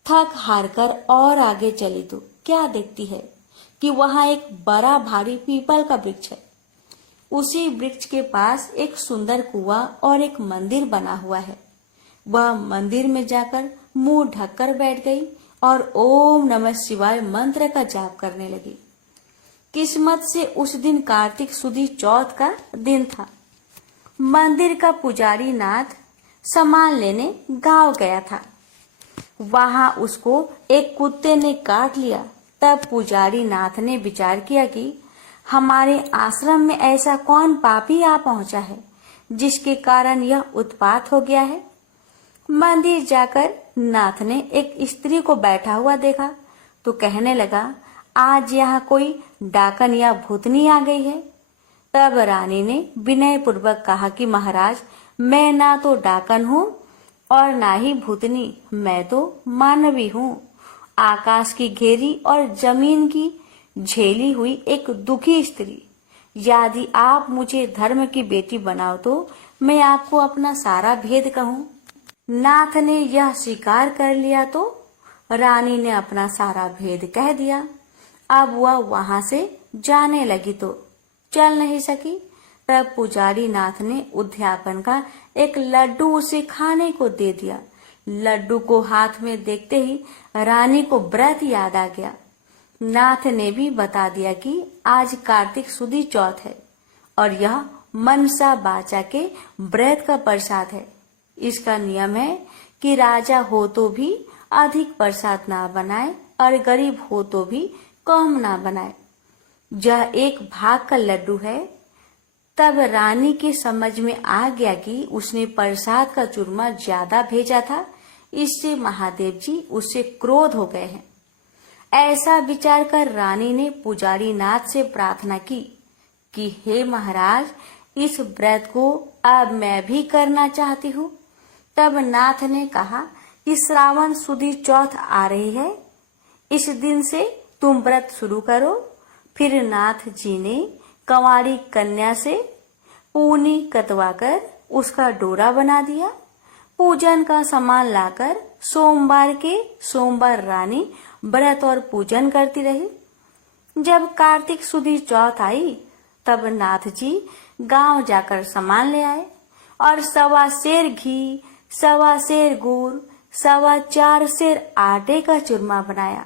थक हार कर और आगे चली तो क्या देखती है कि वहां एक बड़ा भारी पीपल का वृक्ष है। उसी वृक्ष के पास एक सुंदर कुआं और एक मंदिर बना हुआ है। वह मंदिर में जाकर मुंह ढककर बैठ गई और ओम नमः शिवाय मंत्र का जाप करने लगी। किस्मत से उस दिन कार्तिक सुदी चौथ का दिन था। मंदिर का पुजारी नाथ सामान लेने गांव गया था। वहां उसको एक कुत्ते ने काट लिया। तब पुजारी नाथ ने विचार किया कि हमारे आश्रम में ऐसा कौन पापी आ पहुंचा है जिसके कारण यह उत्पात हो गया है। मंदिर जाकर नाथ ने एक स्त्री को बैठा हुआ देखा तो कहने लगा, आज यहाँ कोई डाकन या भूतनी आ गई है। तब रानी ने विनय पूर्वक कहा कि महाराज, मैं ना तो डाकन हूँ और ना ही भूतनी, मैं तो मानवी हूँ। आकाश की घेरी और जमीन की झेली हुई एक दुखी स्त्री। यदि आप मुझे धर्म की बेटी बनाओ तो मैं आपको अपना सारा भेद कहूँ। नाथ ने यह स्वीकार कर लिया तो रानी ने अपना सारा भेद कह दिया। अब वह वहां से जाने लगी तो चल नहीं सकी। तब पुजारी नाथ ने उद्यापन का एक लड्डू उसे खाने को दे दिया। लड्डू को हाथ में देखते ही रानी को व्रत याद आ गया। नाथ ने भी बता दिया कि आज कार्तिक सुदी चौथ है और यह मनसा बाचा के व्रत का प्रसाद है। इसका नियम है कि राजा हो तो भी अधिक प्रसाद ना बनाए और गरीब हो तो भी कम ना बनाए। यह एक भाग का लड्डू है। तब रानी की समझ में आ गया कि उसने प्रसाद का चूरमा ज्यादा भेजा था, इससे महादेव जी उससे क्रोध हो गए हैं। ऐसा विचार कर रानी ने पुजारी नाथ से प्रार्थना की कि हे महाराज, इस व्रत को अब मैं भी करना चाहती हूँ। तब नाथ ने कहा कि श्रावण सुदी चौथ आ रही है, इस दिन से तुम व्रत शुरू करो। फिर नाथ जी ने कंवारी कन्या से पूनी कतवाकर उसका डोरा बना दिया। पूजन का सामान लाकर सोमवार के सोमवार रानी व्रत और पूजन करती रही। जब कार्तिक सुदी चौथ आई तब नाथ जी गांव जाकर सामान ले आए और 1.25 सेर घी, 1.25 सेर गुड़, 4.25 सेर आटे का चूरमा बनाया।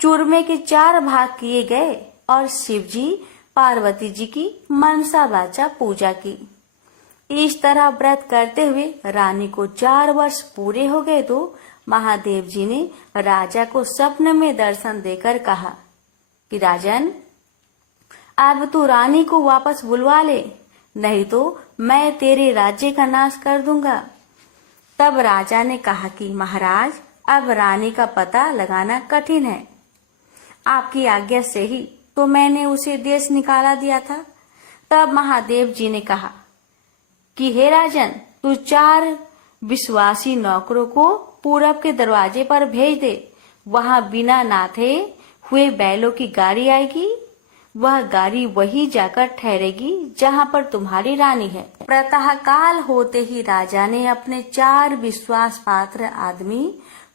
चूरमे के 4 भाग किए गए और शिव जी पार्वती जी की मनसा वाचा पूजा की। इस तरह व्रत करते हुए रानी को 4 वर्ष पूरे हो गए तो महादेव जी ने राजा को स्वप्न में दर्शन देकर कहा कि राजन, अब तू रानी को वापस बुलवा ले, नहीं तो मैं तेरे राज्य का नाश कर दूंगा। तब राजा ने कहा कि महाराज, अब रानी का पता लगाना कठिन है। आपकी आज्ञा से ही तो मैंने उसे देश निकाला दिया था। तब महादेव जी ने कहा कि हे राजन, तू 4 विश्वासी नौकरों को पूरब के दरवाजे पर भेज दे। वहां बिना नाथे हुए बैलों की गाड़ी आएगी। वह गाड़ी वही जाकर ठहरेगी जहाँ पर तुम्हारी रानी है। प्रातः काल होते ही राजा ने अपने 4 विश्वास पात्र आदमी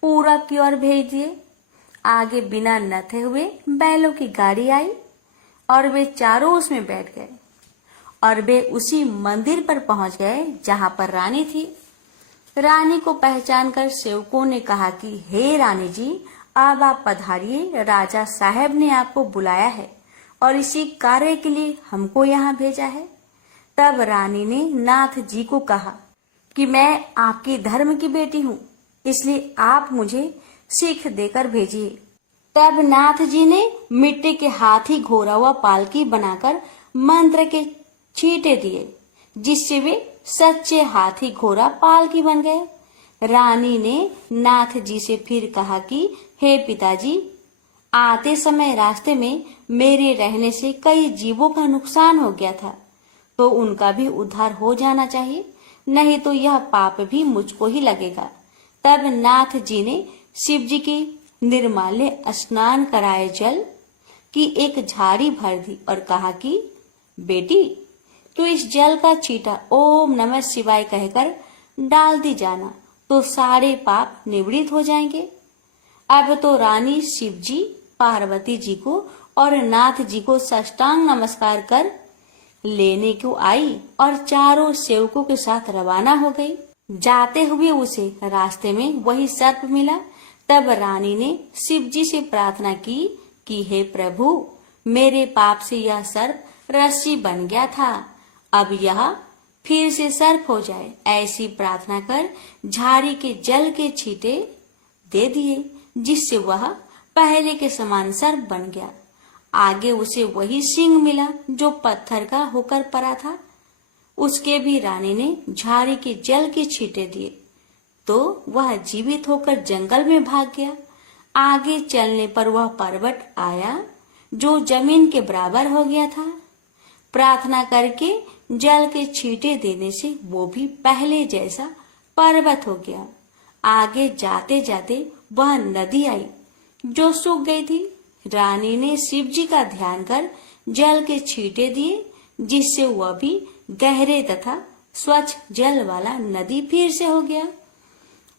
पूरब की ओर भेज दिए। आगे बिना नथे हुए बैलों की गाड़ी आई और वे चारों उसमें बैठ गए और वे उसी मंदिर पर पहुंच गए जहाँ पर रानी थी। रानी को पहचानकर सेवकों ने कहा कि हे रानी जी, अब आप पधारिए, राजा साहब ने आपको बुलाया है और इसी कार्य के लिए हमको यहाँ भेजा है। तब रानी ने नाथ जी को कहा कि मैं आपकी धर्म की बेटी हूँ, इसलिए आप मुझे सीख देकर भेजिए। तब नाथ जी ने मिट्टी के हाथी घोरा हुआ पालकी बनाकर मंत्र के छींटे दिए, जिससे वे सच्चे हाथी घोड़ा पालकी बन गए। रानी ने नाथ जी से फिर कहा कि हे पिताजी, आते समय रास्ते में मेरे रहने से कई जीवों का नुकसान हो गया था, तो उनका भी उद्धार हो जाना चाहिए, नहीं तो यह पाप भी मुझको ही लगेगा। तब नाथ जी ने शिव जी के निर्माल्य स्नान कराए जल की एक झाड़ी भर दी और कहा कि बेटी, तो इस जल का छींटा ओम नमः शिवाय कहकर डाल दी जाना, तो सारे पाप निवृत्त हो जाएंगे। अब तो रानी शिव जी, पार्वती जी को और नाथ जी को साष्टांग नमस्कार कर लेने को आई और चारों सेवकों के साथ रवाना हो गई। जाते हुए उसे रास्ते में वही सर्प मिला। तब रानी ने शिव जी से प्रार्थना की कि हे प्रभु, मेरे पाप से यह सर्प रस्सी बन गया था, अब यह फिर से सर्प हो जाए। ऐसी प्रार्थना कर झाड़ी के जल के छींटे दे दिए, जिससे वह पहले के समान सर्प बन गया। आगे उसे वही सिंह मिला जो पत्थर का होकर पड़ा था। उसके भी रानी ने झाड़ी के जल के छींटे दिए, तो वह जीवित होकर जंगल में भाग गया। आगे चलने पर वह पर्वत आया जो जमीन के बराबर हो गया था। प्रार्थना करके जल के छींटे देने से वो भी पहले जैसा पर्वत हो गया। आगे जाते जाते वह नदी आई जो सूख गई थी। रानी ने शिव जी का ध्यान कर जल के छींटे दिए, जिससे वह भी गहरे तथा स्वच्छ जल वाला नदी फिर से हो गया।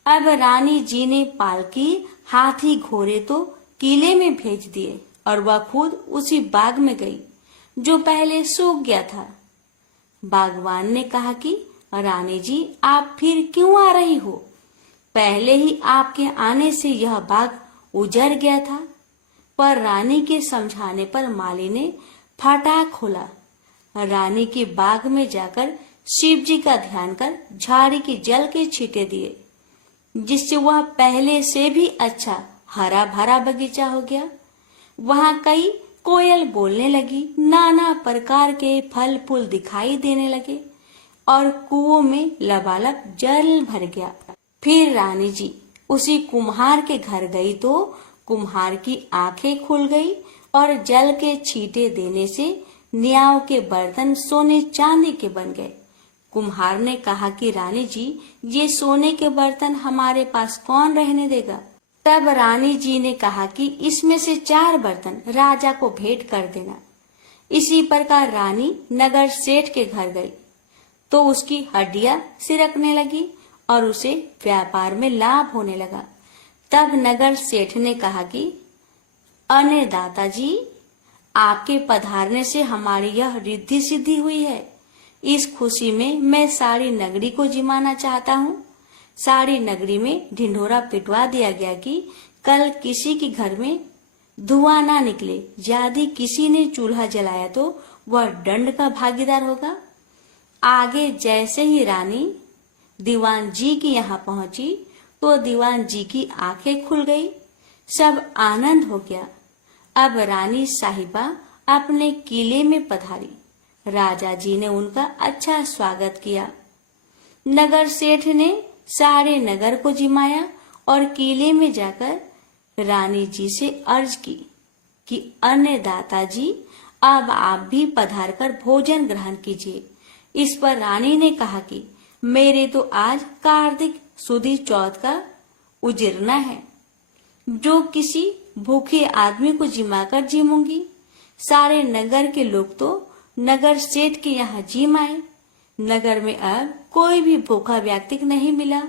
अब रानी जी ने पालकी, हाथी घोड़े तो किले में भेज दिए और वह खुद उसी बाग में गई जो पहले सूख गया था। बागवान ने कहा कि रानी जी, आप फिर क्यों आ रही हो? पहले ही आपके आने से यह बाग उजड़ गया था। पर रानी के समझाने पर माली ने फाटक खोला। रानी के बाग में जाकर शिव जी का ध्यान कर झाड़ी के जल के छींटे दिए, जिससे वह पहले से भी अच्छा हरा भरा बगीचा हो गया। वहाँ कई कोयल बोलने लगी, नाना प्रकार के फल फूल दिखाई देने लगे और कुओं में लबालब जल भर गया। फिर रानी जी उसी कुम्हार के घर गई तो कुम्हार की आंखें खुल गई और जल के छींटे देने से न्याव के बर्तन सोने चांदी के बन गए। कुम्हार ने कहा कि रानी जी, ये सोने के बर्तन हमारे पास कौन रहने देगा? तब रानी जी ने कहा कि इसमें से 4 बर्तन राजा को भेंट कर देना। इसी प्रकार रानी नगर सेठ के घर गई तो उसकी हड्डियां सिरकने लगी और उसे व्यापार में लाभ होने लगा। तब नगर सेठ ने कहा कि अने दाताजी, आपके पधारने से हमारी यह रिद्धि सिद्धि हुई है। इस खुशी में मैं सारी नगरी को जिमाना चाहता हूँ। सारी नगरी में ढिंढोरा पिटवा दिया गया कि कल किसी के घर में धुआं ना निकले। यदि किसी ने चूल्हा जलाया तो वह दंड का भागीदार होगा। आगे जैसे ही रानी दीवान जी की यहाँ पहुंची तो दीवान जी की आंखें खुल गई। सब आनंद हो गया। अब रानी साहिबा अपने किले में पधारी। राजा जी ने उनका अच्छा स्वागत किया। नगर सेठ ने सारे नगर को जिमाया और किले में जाकर रानी जी से अर्ज की कि अन्य दाता जी, अब आप भी पधार कर भोजन ग्रहण कीजिए। इस पर रानी ने कहा कि मेरे तो आज कार्तिक सुदी चौथ का उजिरना है, जो किसी भूखे आदमी को जिमाकर जिमूंगी। सारे नगर के लोग तो नगर सेठ के यहाँ जिम आए। नगर में अब कोई भी भूखा व्यक्ति नहीं मिला।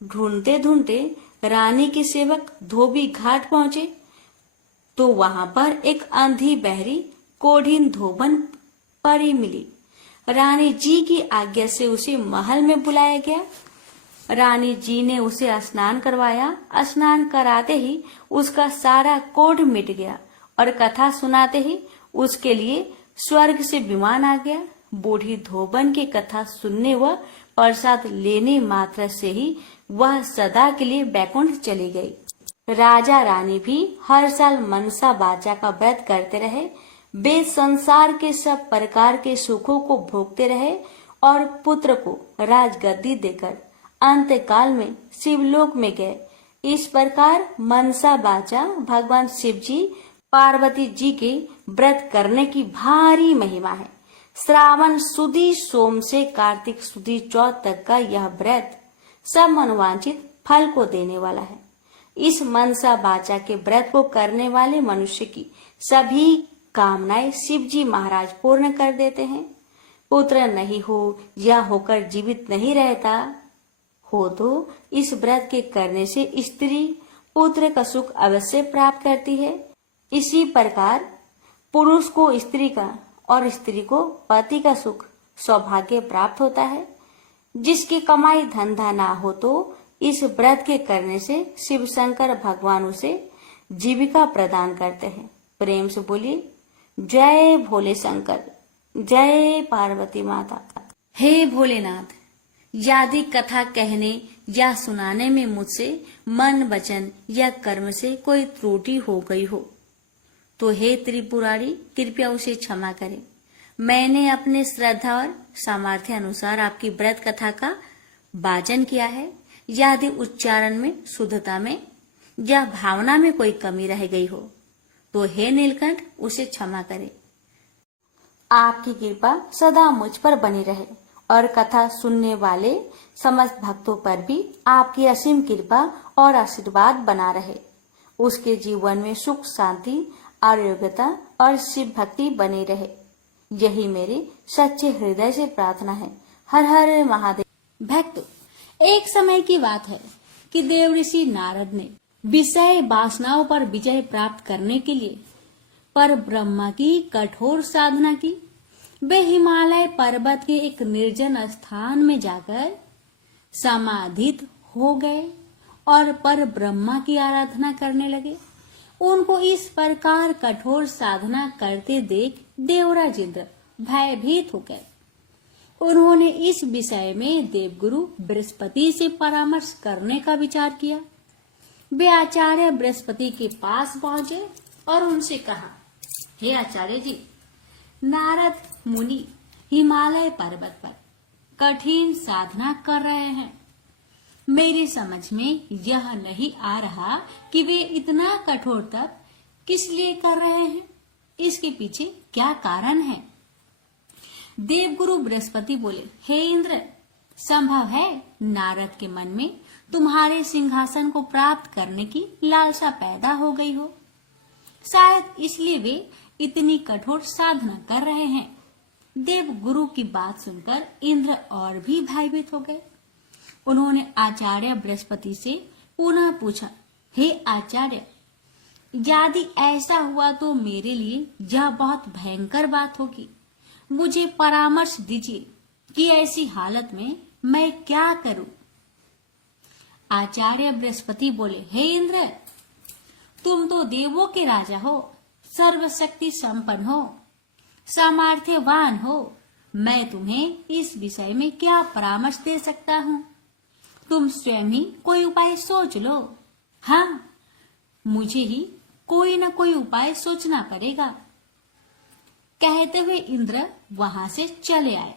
ढूंढते ढूंढते रानी के सेवक धोबी घाट पहुंचे तो वहां पर एक अंधी बहरी कोढ़ीन धोबन परी मिली। रानी जी की आज्ञा से उसे महल में बुलाया गया। रानी जी ने उसे स्नान करवाया। स्नान कराते ही उसका सारा कोढ़ मिट गया और कथा सुनाते ही उसके लिए स्वर्ग से विमान आ गया। बूढ़ी धोबन की कथा सुनने व प्रसाद लेने मात्र से ही वह सदा के लिए बैकुंठ चली गई। राजा रानी भी हर साल मनसा बाजा का व्रत करते रहे। वे संसार के सब प्रकार के सुखों को भोगते रहे और पुत्र को राजगद्दी देकर अंत काल में शिवलोक में गए। इस प्रकार मनसा बाजा भगवान शिव जी पार्वती जी के व्रत करने की भारी महिमा है। श्रावण सुदी सोम से कार्तिक सुदी चौथ तक का यह व्रत सब मनोवांछित फल को देने वाला है। इस मनसा बाचा के व्रत को करने वाले मनुष्य की सभी कामनाएं शिव जी महाराज पूर्ण कर देते हैं। पुत्र नहीं हो या होकर जीवित नहीं रहता हो तो इस व्रत के करने से स्त्री पुत्र का सुख अवश्य प्राप्त करती है। इसी प्रकार पुरुष को स्त्री का और स्त्री को पति का सुख सौभाग्य प्राप्त होता है। जिसकी कमाई धंधा ना हो तो इस व्रत के करने से शिव शंकर भगवान उसे जीविका प्रदान करते हैं। प्रेम से बोलिए जय भोले शंकर, जय पार्वती माता। हे भोलेनाथ, यदि कथा कहने या सुनाने में मुझसे मन वचन या कर्म से कोई त्रुटि हो गई हो तो हे त्रिपुरारी कृपया उसे क्षमा करें। मैंने अपने श्रद्धा और सामर्थ्य अनुसार आपकी व्रत कथा का वाचन किया है। यदि उच्चारण में, शुद्धता में या भावना में कोई कमी रह गई हो तो हे नीलकंठ उसे क्षमा करें। आपकी कृपा सदा मुझ पर बनी रहे और कथा सुनने वाले समस्त भक्तों पर भी आपकी असीम कृपा और आशीर्वाद बना रहे। उसके जीवन में सुख शांति आरोग्यता और शिव भक्ति बनी रहे। यही मेरी सच्चे हृदय से प्रार्थना है। हर हर महादेव। भक्त, एक समय की बात है कि देव ऋषि नारद ने विषय वासनाओं पर विजय प्राप्त करने के लिए पर ब्रह्मा की कठोर साधना की। वे हिमालय पर्वत के एक निर्जन स्थान में जाकर समाधित हो गए और पर ब्रह्मा की आराधना करने लगे। उनको इस प्रकार कठोर साधना करते देख देवराज इंद्र भयभीत हो गए। उन्होंने इस विषय में देवगुरु बृहस्पति से परामर्श करने का विचार किया। वे आचार्य बृहस्पति के पास पहुंचे और उनसे कहा, हे आचार्य जी, नारद मुनि हिमालय पर्वत पर कठिन साधना कर रहे हैं। मेरी समझ में यह नहीं आ रहा कि वे इतना कठोर तप किस लिए कर रहे हैं। इसके पीछे क्या कारण है। देवगुरु बृहस्पति बोले, हे इंद्र, संभव है नारद के मन में तुम्हारे सिंहासन को प्राप्त करने की लालसा पैदा हो गई हो। शायद इसलिए वे इतनी कठोर साधना कर रहे हैं। देवगुरु की बात सुनकर इंद्र और भी भयभीत हो गए। उन्होंने आचार्य बृहस्पति से पुनः पूछा, हे आचार्य, यदि ऐसा हुआ तो मेरे लिए यह बहुत भयंकर बात होगी। मुझे परामर्श दीजिए कि ऐसी हालत में मैं क्या करूं। आचार्य बृहस्पति बोले, हे इंद्र, तुम तो देवों के राजा हो, सर्वशक्ति संपन्न हो, सामर्थ्यवान हो। मैं तुम्हें इस विषय में क्या परामर्श दे सकता हूँ। तुम स्वयं ही कोई उपाय सोच लो। हाँ, मुझे ही कोई न कोई उपाय सोचना पड़ेगा। कहते हुए इंद्र वहां से चले आए।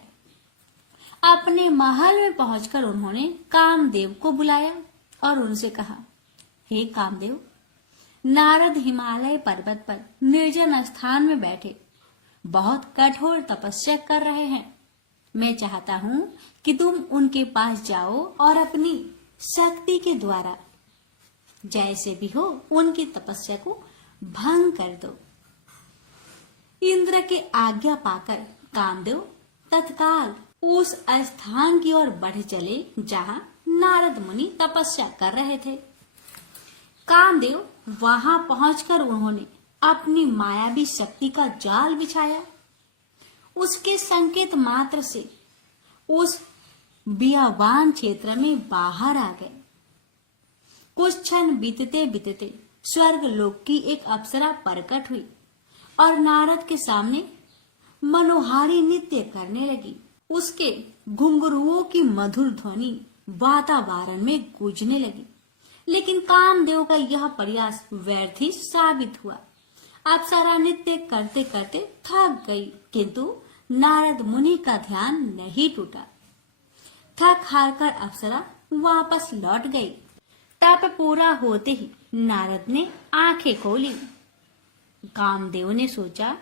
अपने महल में पहुंचकर उन्होंने कामदेव को बुलाया और उनसे कहा, हे कामदेव, नारद हिमालय पर्वत पर निर्जन स्थान में बैठे बहुत कठोर तपस्या कर रहे हैं। मैं चाहता हूँ कि तुम उनके पास जाओ और अपनी शक्ति के द्वारा जैसे भी हो उनकी तपस्या को भंग कर दो। इंद्र के आज्ञा पाकर कामदेव तत्काल उस स्थान की ओर बढ़ चले जहाँ नारद मुनि तपस्या कर रहे थे। कामदेव वहां पहुंचकर उन्होंने अपनी मायावी शक्ति का जाल बिछाया। उसके संकेत मात्र से उस बियावान क्षेत्र में बाहर आ गए। कुछ क्षण बीतते बीतते स्वर्ग लोक की एक अप्सरा प्रकट हुई और नारद के सामने मनोहारी नृत्य करने लगी। उसके घुंघरुओं की मधुर ध्वनि वातावरण में गूंजने लगी, लेकिन कामदेव का यह प्रयास व्यर्थ ही साबित हुआ। अप्सरा नृत्य करते करते थक गई, किंतु नारद मुनि का ध्यान नहीं टूटा। थक हार कर अप्सरा वापस लौट गई। तप पूरा होते ही नारद ने आंखें खोली। कामदेव ने सोचा,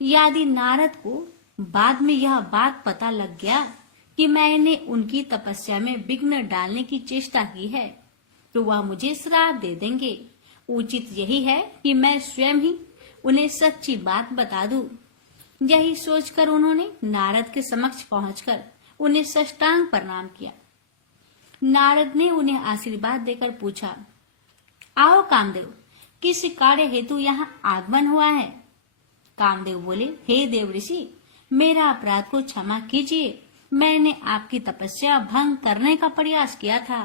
यदि नारद को बाद में यह बात पता लग गया कि मैंने उनकी तपस्या में विघ्न डालने की चेष्टा की है, तो वह मुझे श्राप दे देंगे। उचित यही है कि मैं स्वयं ही उन्हें सच्ची बात बता दूं। यही सोचकर उन्होंने नारद के समक्ष पहुंचकर उन्हें साष्टांग प्रणाम किया। नारद ने उन्हें आशीर्वाद देकर पूछा, आओ कामदेव, किस कार्य हेतु यहाँ आगमन हुआ है? कामदेव बोले, हे देव ऋषि, मेरा अपराध को क्षमा कीजिए। मैंने आपकी तपस्या भंग करने का प्रयास किया था।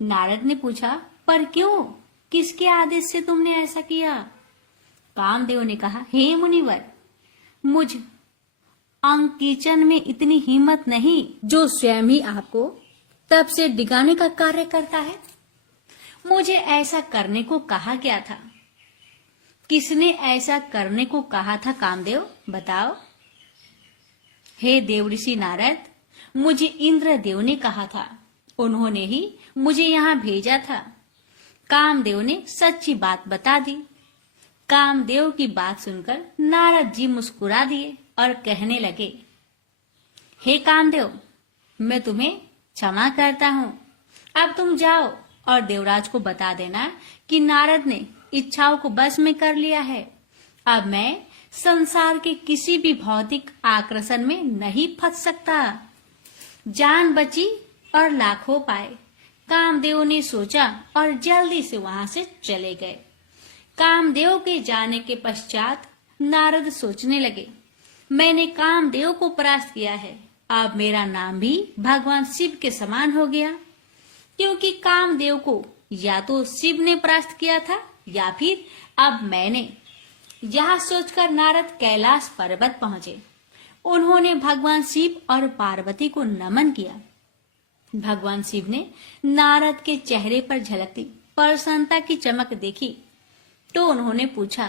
नारद ने पूछा, पर क्यों? किसके आदेश से तुमने ऐसा किया? कामदेव ने कहा, हे मुनिवर, मुझ अंकिचन में इतनी हिम्मत नहीं जो स्वयं ही आपको तब से डिगाने का कार्य करता है। मुझे ऐसा करने को कहा गया था। किसने ऐसा करने को कहा था कामदेव, बताओ? हे देवऋषि नारद, मुझे इंद्रदेव ने कहा था। उन्होंने ही मुझे यहाँ भेजा था। कामदेव ने सच्ची बात बता दी। कामदेव की बात सुनकर नारद जी मुस्कुरा दिए और कहने लगे, हे कामदेव, मैं तुम्हें क्षमा करता हूँ। अब तुम जाओ और देवराज को बता देना कि नारद ने इच्छाओं को बस में कर लिया है। अब मैं संसार के किसी भी भौतिक आकर्षण में नहीं फंस सकता। जान बची और लाखों पाए, कामदेव ने सोचा और जल्दी से वहां से चले गए। कामदेव के जाने के पश्चात नारद सोचने लगे, मैंने कामदेव को परास्त किया है। अब मेरा नाम भी भगवान शिव के समान हो गया, क्योंकि कामदेव को या तो शिव ने परास्त किया था या फिर अब मैंने। यह सोचकर नारद कैलाश पर्वत पहुंचे। उन्होंने भगवान शिव और पार्वती को नमन किया। भगवान शिव ने नारद के चेहरे पर झलकती प्रसन्नता की चमक देखी तो उन्होंने पूछा,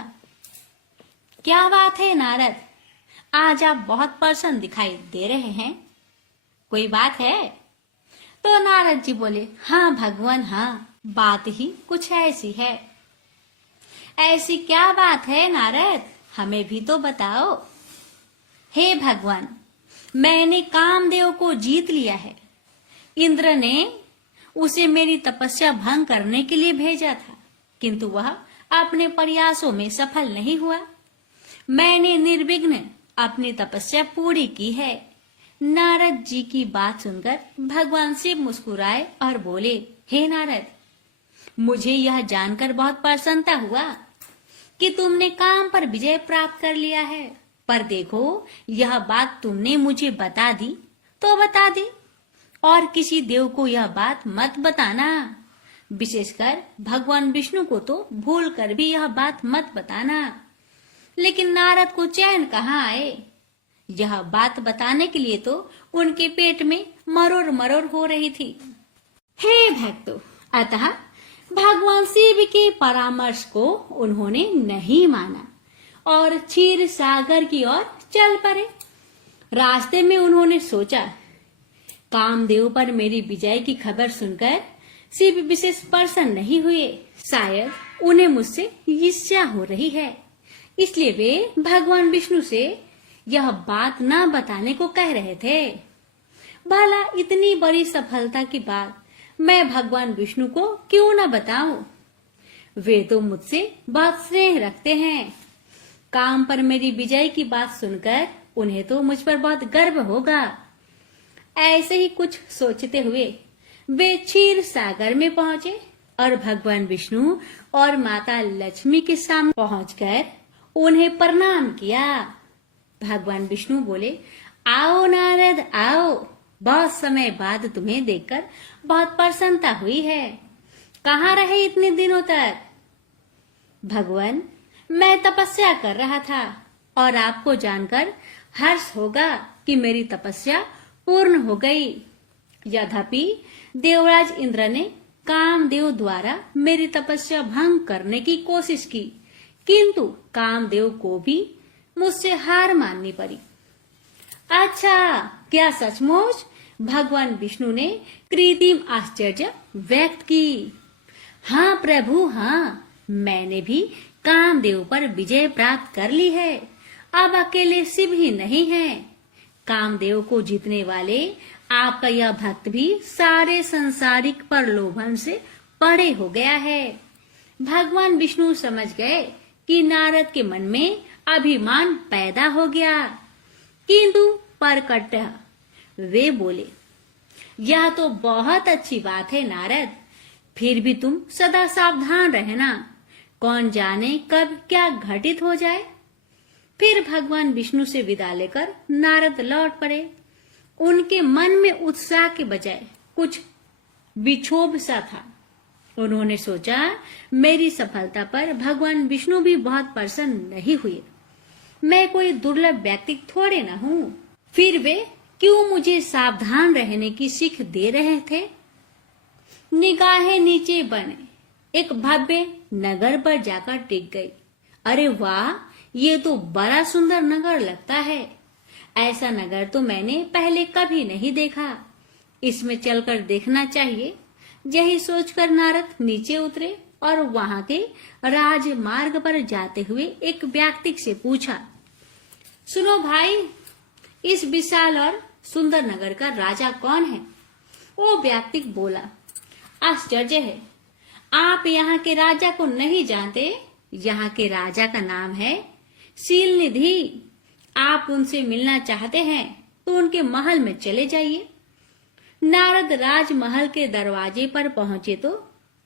क्या बात है नारद, आज आप बहुत प्रसन्न दिखाई दे रहे हैं, कोई बात है? तो नारद जी बोले, हाँ भगवान, हाँ, बात ही कुछ ऐसी है। ऐसी क्या बात है नारद, हमें भी तो बताओ। हे भगवान, मैंने कामदेव को जीत लिया है। इंद्र ने उसे मेरी तपस्या भंग करने के लिए भेजा था, किंतु वह अपने प्रयासों में सफल नहीं हुआ। मैंने निर्विघ्न अपनी तपस्या पूरी की है। नारद जी की बात सुनकर भगवान शिव मुस्कुराए और बोले, हे नारद, मुझे यह जानकर बहुत प्रसन्नता हुआ कि तुमने काम पर विजय प्राप्त कर लिया है। पर देखो, यह बात तुमने मुझे बता दी तो बता दी, और किसी देव को यह बात मत बताना। विशेषकर भगवान विष्णु को तो भूल कर भी यह बात मत बताना। लेकिन नारद को चैन कहाँ आए? यह बात बताने के लिए तो उनके पेट में मरोड़ मरोड़ हो रही थी। हे भक्तों, अतः भगवान शिव के परामर्श को उन्होंने नहीं माना और क्षीर सागर की ओर चल पड़े। रास्ते में उन्होंने सोचा, कामदेव पर मेरी विजय की खबर सुनकर शिव विशेष प्रसन्न नहीं हुए। शायद उन्हें मुझसे ईर्ष्या हो रही है, इसलिए वे भगवान विष्णु से यह बात न बताने को कह रहे थे। भला इतनी बड़ी सफलता के बाद मैं भगवान विष्णु को क्यों न बताऊं? वे तो मुझसे बहुत स्नेह रखते हैं। काम पर मेरी विजय की बात सुनकर उन्हें तो मुझ पर बहुत गर्व होगा। ऐसे ही कुछ सोचते हुए वे क्षीर सागर में पहुंचे और भगवान विष्णु और माता लक्ष्मी के सामने पहुंचकर उन्हें प्रणाम किया। भगवान विष्णु बोले, आओ नारद आओ, बहुत समय बाद तुम्हें देखकर बहुत प्रसन्नता हुई है। कहाँ रहे इतने दिनों तक? भगवान, मैं तपस्या कर रहा था और आपको जानकर हर्ष होगा कि मेरी तपस्या पूर्ण हो गई। यद्यपि देवराज इंद्र ने कामदेव द्वारा मेरी तपस्या भंग करने की कोशिश की, किंतु कामदेव को भी मुझसे हार माननी पड़ी। अच्छा, क्या सचमुच? भगवान विष्णु ने कृत्रिम आश्चर्य व्यक्त की। हाँ प्रभु, हाँ, मैंने भी कामदेव पर विजय प्राप्त कर ली है। अब अकेले शिव ही नहीं है, कामदेव को जीतने वाले आपका यह भक्त भी सारे संसारिक प्रलोभन से परे हो गया है। भगवान विष्णु समझ गए कि नारद के मन में अभिमान पैदा हो गया, किंतु परकट वे बोले, यह तो बहुत अच्छी बात है नारद, फिर भी तुम सदा सावधान रहना, कौन जाने कब क्या घटित हो जाए। फिर भगवान विष्णु से विदा लेकर नारद लौट पड़े। उनके मन में उत्साह के बजाय कुछ विक्षोभ सा था। उन्होंने सोचा, मेरी सफलता पर भगवान विष्णु भी बहुत प्रसन्न नहीं हुए। मैं कोई दुर्लभ व्यक्ति थोड़े न हूँ, फिर वे क्यों मुझे सावधान रहने की सीख दे रहे थे। निगाहें नीचे बने एक भव्य नगर पर जाकर टिक गई। अरे वाह, ये तो बड़ा सुंदर नगर लगता है। ऐसा नगर तो मैंने पहले कभी नहीं देखा। इसमें चलकर देखना चाहिए। यही सोचकर नारद नीचे उतरे और वहां के राजमार्ग पर जाते हुए एक व्यक्ति से पूछा, सुनो भाई, इस विशाल और सुंदर नगर का राजा कौन है? वो व्यक्ति बोला, आश्चर्य है, आप यहाँ के राजा को नहीं जानते। यहाँ के राजा का नाम है शीलनिधि। आप उनसे मिलना चाहते हैं तो उनके महल में चले जाइए। नारद राजमहल के दरवाजे पर पहुंचे तो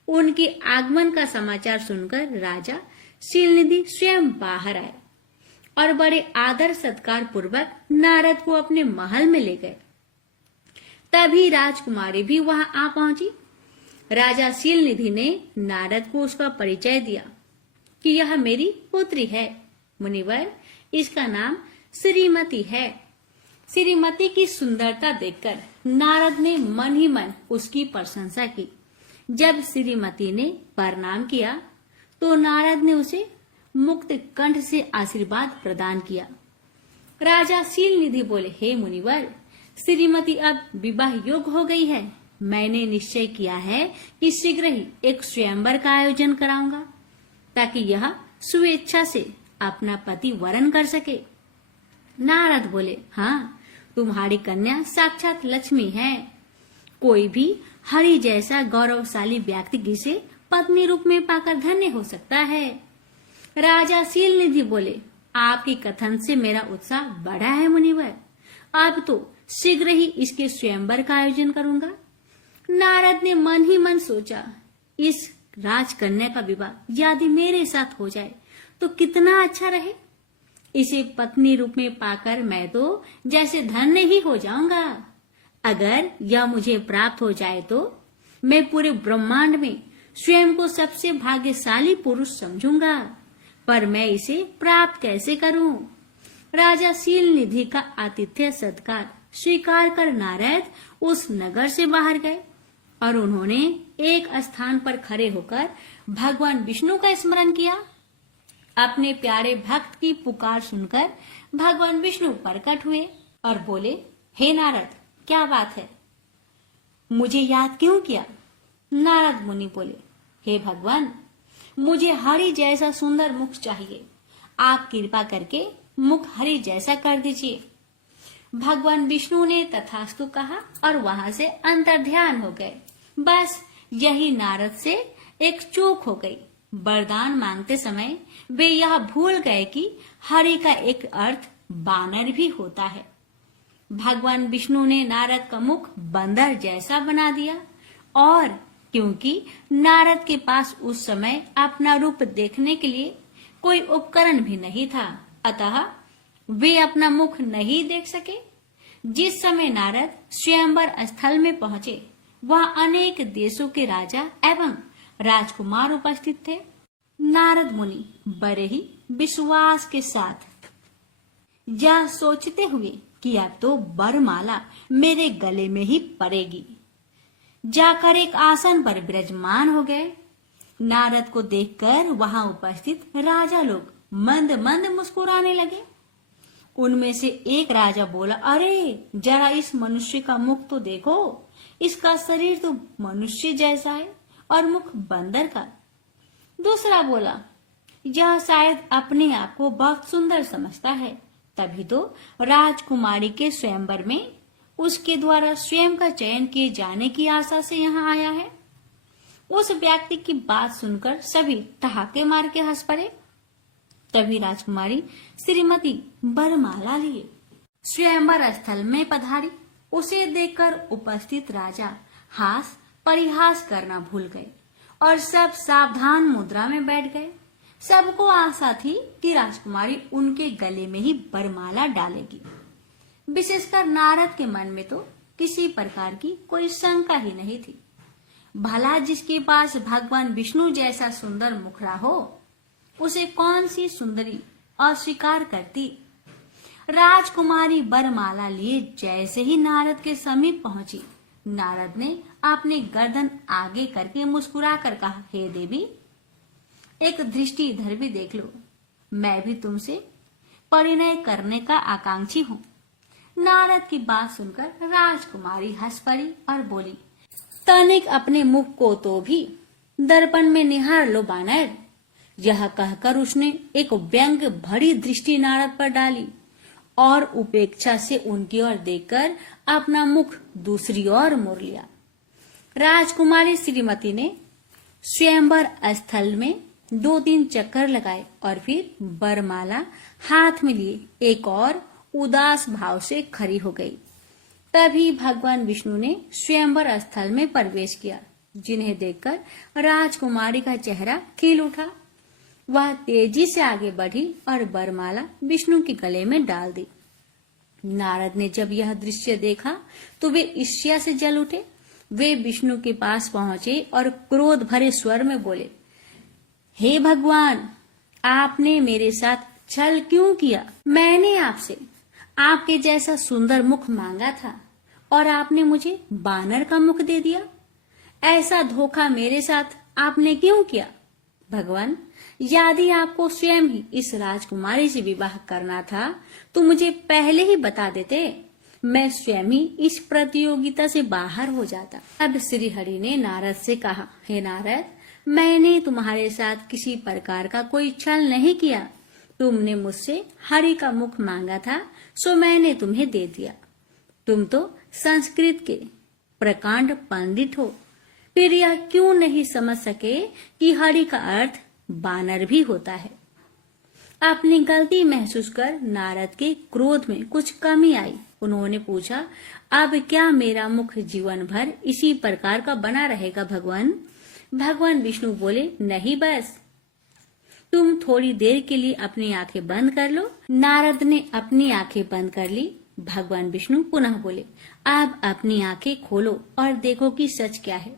उनके आगमन का समाचार सुनकर राजा शीलनिधि स्वयं बाहर आए और बड़े आदर सत्कार पूर्वक नारद को अपने महल में ले गए। तभी राजकुमारी भी वहां आ पहुंची। राजा शीलनिधि ने नारद को उसका परिचय दिया कि यह मेरी पुत्री है मुनिवर, इसका नाम श्रीमती है। श्रीमती की सुंदरता देखकर नारद ने मन ही मन उसकी प्रशंसा की। जब श्रीमती ने प्रणाम किया तो नारद ने उसे मुक्त कंठ से आशीर्वाद प्रदान किया। राजा शीलनिधि बोले, हे मुनिवर, श्रीमती अब विवाह योग्य हो गई है। मैंने निश्चय किया है कि शीघ्र ही एक स्वयंवर का आयोजन कराऊंगा ताकि यह स्वेच्छा से अपना पति वरण कर सके। नारद बोले, हाँ, तुम्हारी कन्या साक्षात लक्ष्मी है। कोई भी हरि जैसा गौरवशाली व्यक्ति जिसे पत्नी रूप में पाकर धन्य हो सकता है। राजा शीलनिधि बोले, आपके कथन से मेरा उत्साह बढ़ा है मुनिवर। अब तो शीघ्र ही इसके स्वयंवर का आयोजन करूंगा। नारद ने मन ही मन सोचा, इस राजकन्या का विवाह यदि मेरे साथ हो जाए तो कितना अच्छा रहे। इसे पत्नी रूप में पाकर मैं तो जैसे धन्य ही हो जाऊंगा। अगर यह मुझे प्राप्त हो जाए तो मैं पूरे ब्रह्मांड में स्वयं को सबसे भाग्यशाली पुरुष समझूंगा। पर मैं इसे प्राप्त कैसे करूं? राजा शीलनिधि का आतिथ्य सत्कार स्वीकार कर नारद उस नगर से बाहर गए और उन्होंने एक स्थान पर खड़े होकर भगवान विष्णु का स्मरण किया। अपने प्यारे भक्त की पुकार सुनकर भगवान विष्णु प्रकट हुए और बोले, हे नारद, क्या बात है, मुझे याद क्यों किया? नारद मुनि बोले, हे भगवान, मुझे हरि जैसा सुंदर मुख चाहिए। आप कृपा करके मुख हरि जैसा कर दीजिए। भगवान विष्णु ने तथास्तु कहा और वहां से अंतर्ध्यान हो गए। बस यही नारद से एक चूक हो गई। वरदान मांगते समय वे यह भूल गए कि हरि का एक अर्थ बानर भी होता है। भगवान विष्णु ने नारद का मुख बंदर जैसा बना दिया, और क्योंकि नारद के पास उस समय अपना रूप देखने के लिए कोई उपकरण भी नहीं था, अतः वे अपना मुख नहीं देख सके। जिस समय नारद स्वयंवर स्थल में पहुंचे, वह अनेक देशों के राजा एवं राजकुमार उपस्थित थे। नारद मुनि बड़े ही विश्वास के साथ यह सोचते हुए कि अब तो वरमाला मेरे गले में ही पड़ेगी, जाकर एक आसन पर विराजमान हो गए। नारद को देखकर वहां उपस्थित राजा लोग मंद मंद मुस्कुराने लगे। उनमें से एक राजा बोला, अरे जरा इस मनुष्य का मुख तो देखो, इसका शरीर तो मनुष्य जैसा है और मुख बंदर का। दूसरा बोला, यह शायद अपने आप को बहुत सुंदर समझता है, तभी तो राजकुमारी के स्वयंवर में उसके द्वारा स्वयं का चयन किए जाने की आशा से यहाँ आया है। उस व्यक्ति की बात सुनकर सभी ठहाके मार के हंस पड़े। तभी राजकुमारी श्रीमती वरमाला लिए स्वयंवर स्थल में पधारी। उसे देखकर उपस्थित राजा हास परिहास करना भूल गए और सब सावधान मुद्रा में बैठ गए। सबको आशा थी कि राजकुमारी उनके गले में ही वरमाला डालेगी। विशेषकर नारद के मन में तो किसी प्रकार की कोई शंका ही नहीं थी। भला जिसके पास भगवान विष्णु जैसा सुंदर मुखड़ा हो, उसे कौन सी सुंदरी अस्वीकार करती। राजकुमारी वरमाला लिए जैसे ही नारद के समीप पहुंची, नारद ने अपनी गर्दन आगे करके मुस्कुरा कर कहा, हे देवी, एक दृष्टि इधर भी देख लो, मैं भी तुमसे परिणय करने का आकांक्षी हूँ। नारद की बात सुनकर राजकुमारी हंस पड़ी और बोली, तनिक अपने मुख को तो भी दर्पण में निहार लो बानर। यह कहकर उसने एक व्यंग भरी दृष्टि नारद पर डाली और उपेक्षा से उनकी ओर देखकर अपना मुख दूसरी ओर मोड़ लिया। राजकुमारी श्रीमती ने स्वयंवर स्थल में 2-3 चक्कर लगाए और फिर वरमाला हाथ में लिए एक और उदास भाव से खड़ी हो गई। तभी भगवान विष्णु ने स्वयंवर स्थल में प्रवेश किया, जिन्हें देखकर राजकुमारी का चेहरा खिल उठा। वह तेजी से आगे बढ़ी और वरमाला विष्णु के गले में डाल दी। नारद ने जब यह दृश्य देखा तो वे ईर्ष्या से जल उठे। वे विष्णु के पास पहुंचे और क्रोध भरे स्वर में बोले, हे भगवान, आपने मेरे साथ छल क्यों किया? मैंने आपसे आपके जैसा सुंदर मुख मांगा था और आपने मुझे बानर का मुख दे दिया। ऐसा धोखा मेरे साथ आपने क्यों किया? भगवान, यदि आपको स्वयं ही इस राजकुमारी से विवाह करना था तो मुझे पहले ही बता देते, मैं स्वयं ही इस प्रतियोगिता से बाहर हो जाता। अब श्री हरि ने नारद से कहा, हे नारद, मैंने तुम्हारे साथ किसी प्रकार का कोई छल नहीं किया। तुमने मुझसे हरि का मुख मांगा था, सो मैंने तुम्हें दे दिया। तुम तो संस्कृत के प्रकांड पंडित हो, फिर यह क्यों नहीं समझ सके कि हरि का अर्थ बानर भी होता है। अपनी गलती महसूस कर नारद के क्रोध में कुछ कमी आई। उन्होंने पूछा, अब क्या मेरा मुख जीवन भर इसी प्रकार का बना रहेगा भगवान? भगवान विष्णु बोले, नहीं, बस तुम थोड़ी देर के लिए अपनी आंखें बंद कर लो। नारद ने अपनी आंखें बंद कर ली। भगवान विष्णु पुनः बोले, अब अपनी आंखें खोलो और देखो कि सच क्या है।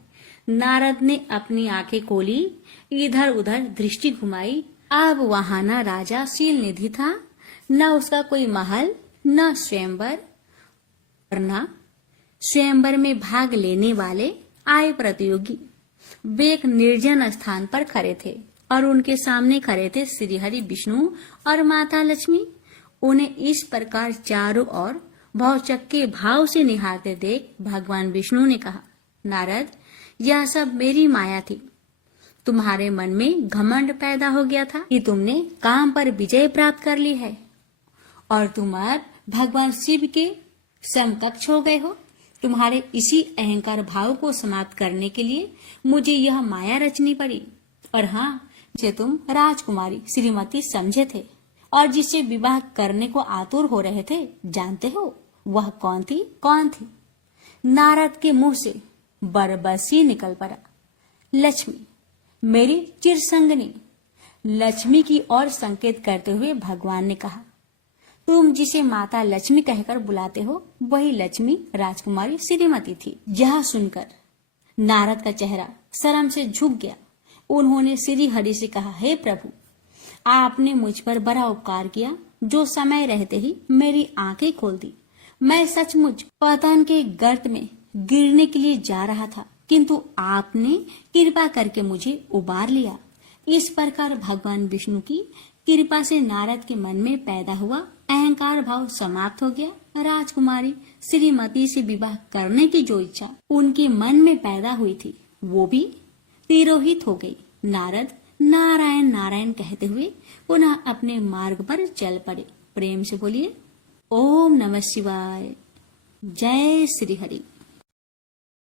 नारद ने अपनी आंखें खोली, इधर उधर दृष्टि घुमाई। अब वहां न राजा शील निधि था, न उसका कोई महल, न स्वयंवर, और न स्वयंवर में भाग लेने वाले आए प्रतियोगी। वे एक निर्जन स्थान पर खड़े थे और उनके सामने खड़े थे श्री हरि विष्णु और माता लक्ष्मी। उन्हें इस प्रकार चारों ओर भौचक्के भाव से निहारते देख भगवान विष्णु ने कहा, नारद, यह सब मेरी माया थी। तुम्हारे मन में घमंड पैदा हो गया था कि तुमने काम पर विजय प्राप्त कर ली है और तुम अब भगवान शिव के समकक्ष हो गए हो। तुम्हारे इसी अहंकार भाव को समाप्त करने के लिए मुझे यह माया रचनी पड़ी। और हाँ, जो तुम राजकुमारी श्रीमती समझे थे और जिससे विवाह करने को आतुर हो रहे थे, जानते हो वह कौन थी? कौन थी? नारद के मुंह से बरबसी निकल पड़ा। लक्ष्मी, मेरी चिरसंगनी। लक्ष्मी की ओर संकेत करते हुए भगवान ने कहा, तुम जिसे माता लक्ष्मी कहकर बुलाते हो वही लक्ष्मी राजकुमारी श्रीमती थी। यह सुनकर नारद का चेहरा शर्म से झुक गया। उन्होंने श्री हरि से कहा, हे प्रभु, आपने मुझ पर बड़ा उपकार किया, जो समय रहते ही मेरी आंखें खोल दी। मैं सचमुच पतन के गर्त में गिरने के लिए जा रहा था, किंतु आपने कृपा करके मुझे उबार लिया। इस प्रकार भगवान विष्णु की कृपा से नारद के मन में पैदा हुआ अहंकार भाव समाप्त हो गया। राजकुमारी श्रीमती से विवाह करने की जो इच्छा उनके मन में पैदा हुई थी, वो भी तिरोहित हो गई। नारद नारायण नारायण कहते हुए पुनः अपने मार्ग पर चल पड़े। प्रेम से बोलिए, ओम नमः शिवाय। जय श्री हरि।